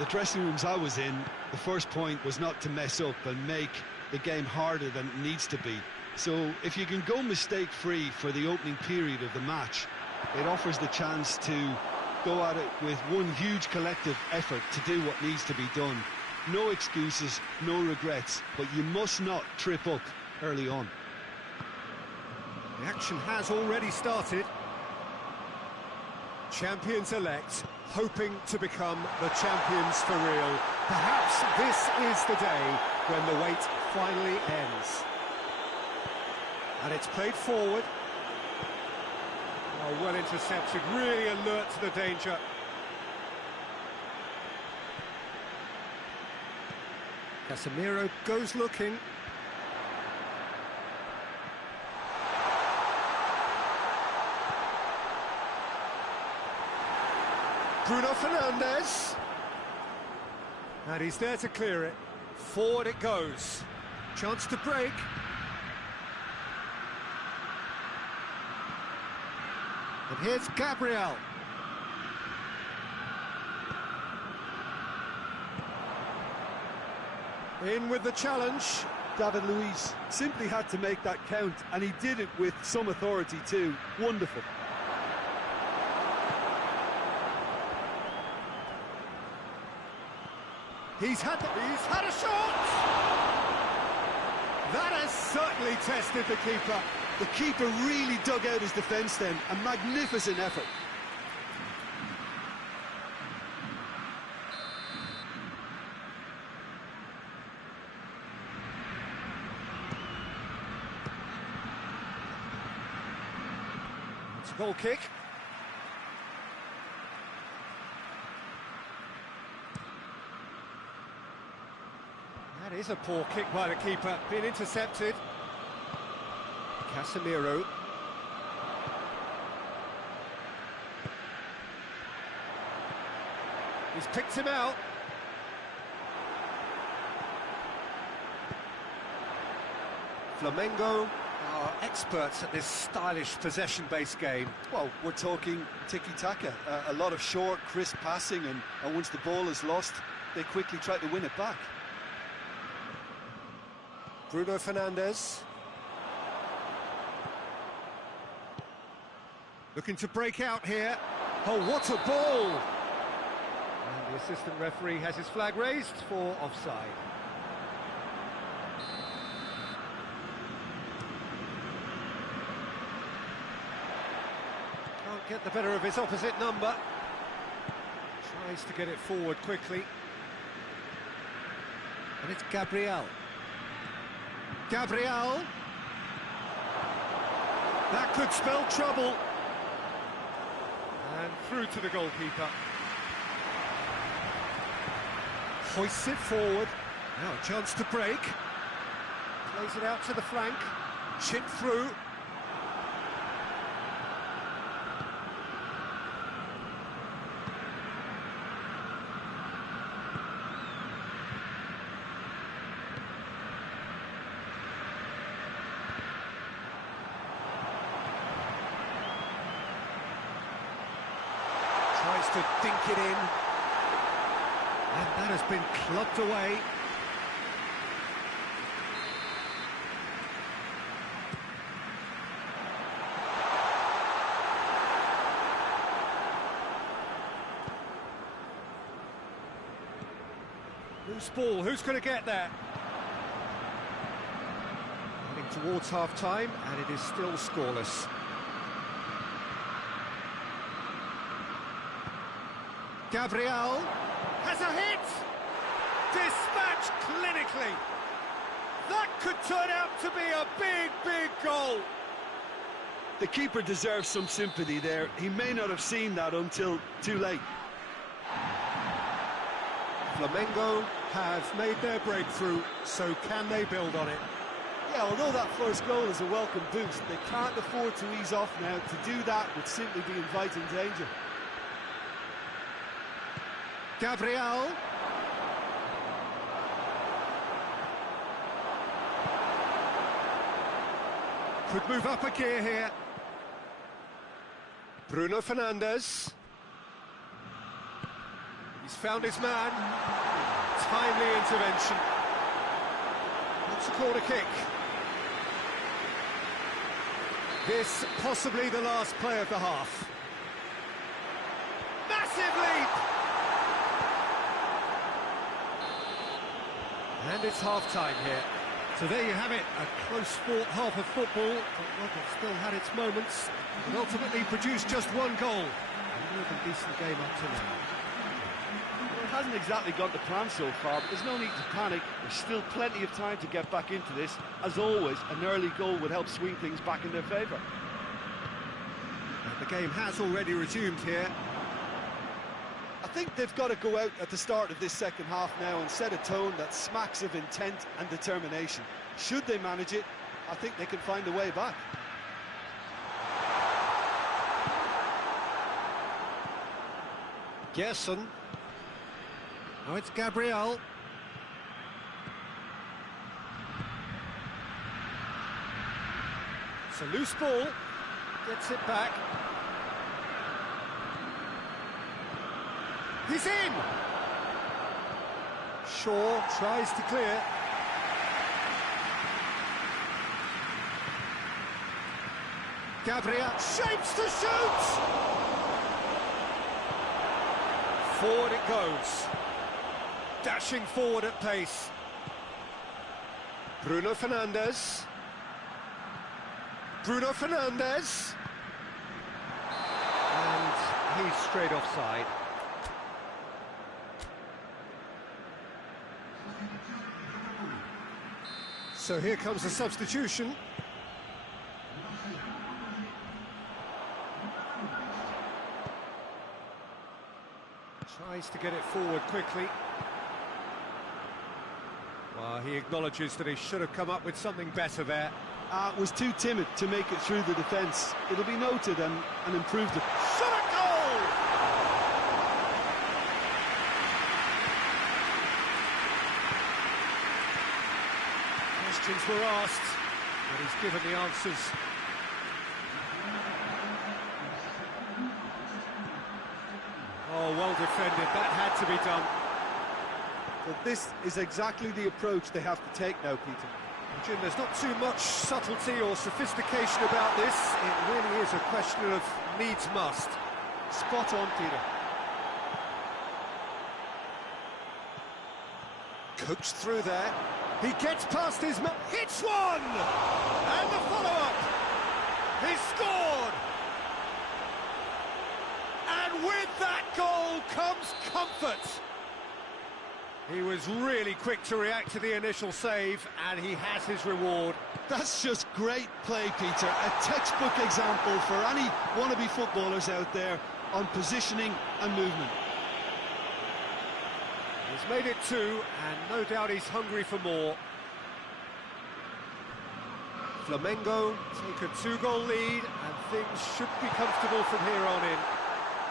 The dressing rooms I was in, the first point was not to mess up and make the game harder than it needs to be. So if you can go mistake-free for the opening period of the match, it offers the chance to go at it with one huge collective effort to do what needs to be done. No excuses, no regrets, but you must not trip up early on. The action has already started. Champions-elect, hoping to become the champions for real. Perhaps this is the day when the wait finally ends. And it's played forward. Oh, well intercepted, really alert to the danger. Casemiro goes looking. Bruno Fernandes. And he's there to clear it. Forward it goes. Chance to break. And here's Gabriel. In with the challenge. David Luiz simply had to make that count, and he did it with some authority too. Wonderful. He's had a shot! That has certainly tested the keeper. The keeper really dug out his defence then. A magnificent effort. It's a goal kick. That is a poor kick by the keeper, being intercepted. Casemiro. He's picked him out. Flamengo are experts at this stylish possession-based game. Well, we're talking tiki-taka. A lot of short, crisp passing, and once the ball is lost, they quickly try to win it back. Bruno Fernandes. Looking to break out here. Oh, what a ball! And the assistant referee has his flag raised for offside. Can't get the better of his opposite number. Tries to get it forward quickly. And it's Gabriel. Gabriel. That could spell trouble. And through to the goalkeeper. Hoists it forward. Now a chance to break. Plays it out to the flank. Chip through. Tries to dink it in. And that has been clubbed away. Loose ball, who's going to get there? towards half-time, and it is still scoreless. Gabriel has a hit! Dispatched clinically! That could turn out to be a big, big goal! The keeper deserves some sympathy there. He may not have seen that until too late. Flamengo have made their breakthrough, so can they build on it? Yeah, although that first goal is a welcome boost, they can't afford to ease off now. To do that would simply be inviting danger. Gabriel. Could move up a gear here. Bruno Fernandes. He's found his man. Timely intervention. What's a corner kick? This possibly the last play of the half. Massive leap! And it's half-time here. So there you have it, a close-fought half of football, but one that still had its moments, and ultimately produced just one goal. A more than decent game up to now. Well, it hasn't exactly gone to plan so far, but there's no need to panic. There's still plenty of time to get back into this. As always, an early goal would help swing things back in their favour. And the game has already resumed here. I think they've got to go out at the start of this second half now and set a tone that smacks of intent and determination. Should they manage it, I think they can find a way back. Gerson. Now it's Gabriel. It's a loose ball. Gets it back. He's in! Shaw tries to clear. Gabriel shapes to shoot! Forward it goes. Dashing forward at pace. Bruno Fernandes. Bruno Fernandes. And he's straight offside. So here comes the substitution. Tries to get it forward quickly. Well, he acknowledges that he should have come up with something better there. Was too timid to make it through the defence. It'll be noted and improved. Shot a goal! Questions were asked, but he's given the answers. Oh, well defended, that had to be done. But this is exactly the approach they have to take now, Peter. And Jim, there's not too much subtlety or sophistication about this. It really is a question of needs must. Spot on, Peter. Coached through there. He gets past his man. Hits one! And the follow-up. He scored! And with that goal comes comfort. He was really quick to react to the initial save, and he has his reward. That's just great play, Peter. A textbook example for any wannabe footballers out there on positioning and movement. He's made it two, and no doubt he's hungry for more. Flamengo take a two-goal lead, and things should be comfortable from here on in.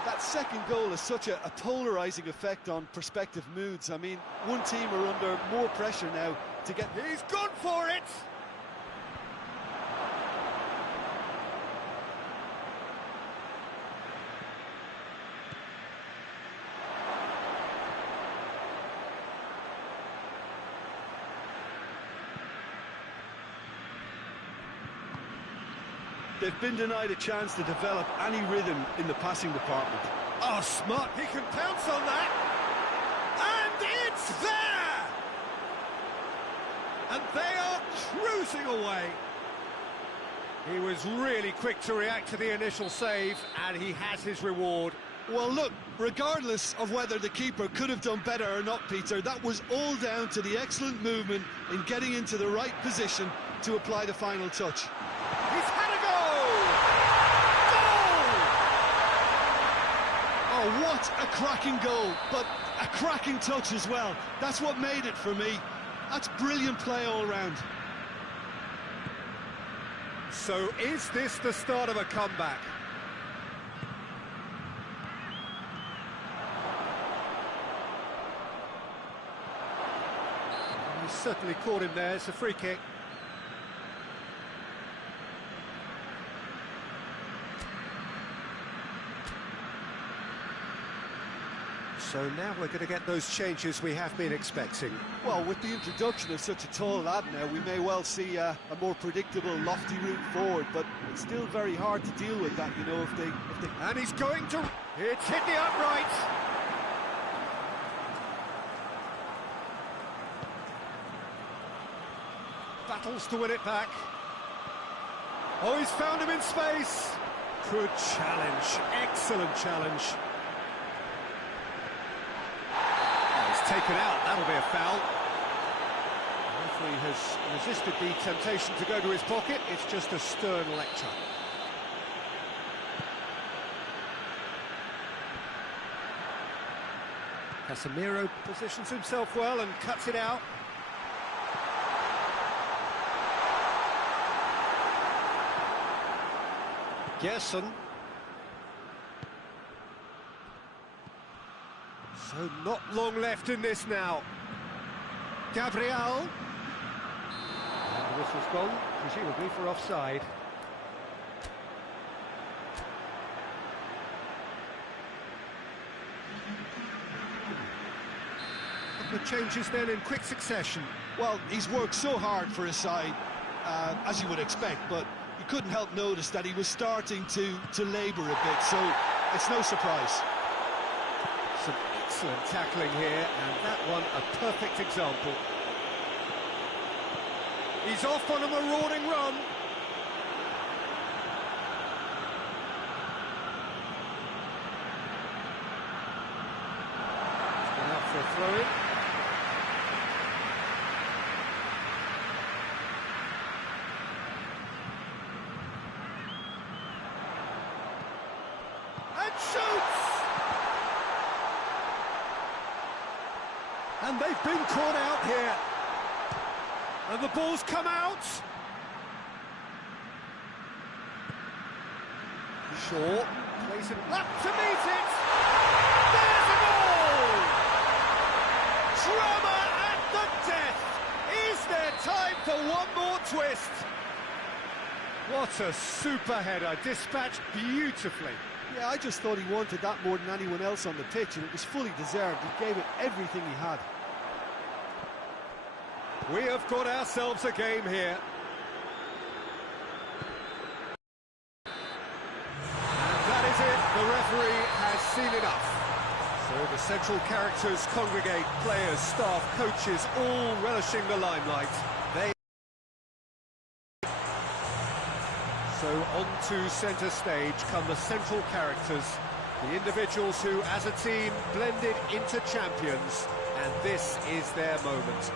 That second goal has such a polarising effect on prospective moods. I mean, one team are under more pressure now to get... He's gone for it! They've been denied a chance to develop any rhythm in the passing department. Oh, smart. He can pounce on that. And it's there! And they are cruising away. He was really quick to react to the initial save, and he has his reward. Well, look, regardless of whether the keeper could have done better or not, Peter, that was all down to the excellent movement in getting into the right position to apply the final touch. He's had a goal! Goal! Oh, what a cracking goal, but a cracking touch as well. That's what made it for me. That's brilliant play all round. So is this the start of a comeback? He's certainly caught him there. It's a free kick. So now we're going to get those changes we have been expecting. Well, with the introduction of such a tall lad now, we may well see a more predictable, lofty route forward, but it's still very hard to deal with that, you know, if they... And he's going to... It's hit the upright! Battles to win it back. Oh, he's found him in space! Good challenge, excellent challenge. Taken out, that'll be a foul. The referee has resisted the temptation to go to his pocket. It's just a stern lecture. Casemiro positions himself well and cuts it out. Gerson. So not long left in this now. Gabriel. And the whistle's gone, presumably for offside. The changes then in quick succession. Well, he's worked so hard for his side, as you would expect, but you couldn't help notice that he was starting to labour a bit, so it's no surprise. Some excellent tackling here, and that one a perfect example. He's off on a marauding run. He's gone out for a throw-in. And shoots! And they've been caught out here. And the ball's come out. Shaw plays it up to meet it. There's a goal! Drama at the death. Is there time for one more twist? What a super header, dispatched beautifully. Yeah, I just thought he wanted that more than anyone else on the pitch, and it was fully deserved. He gave it everything he had. We have got ourselves a game here. And that is it. The referee has seen enough. So the central characters congregate, players, staff, coaches, all relishing the limelight. So onto centre stage come the central characters, the individuals who, as a team, blended into champions, and this is their moment.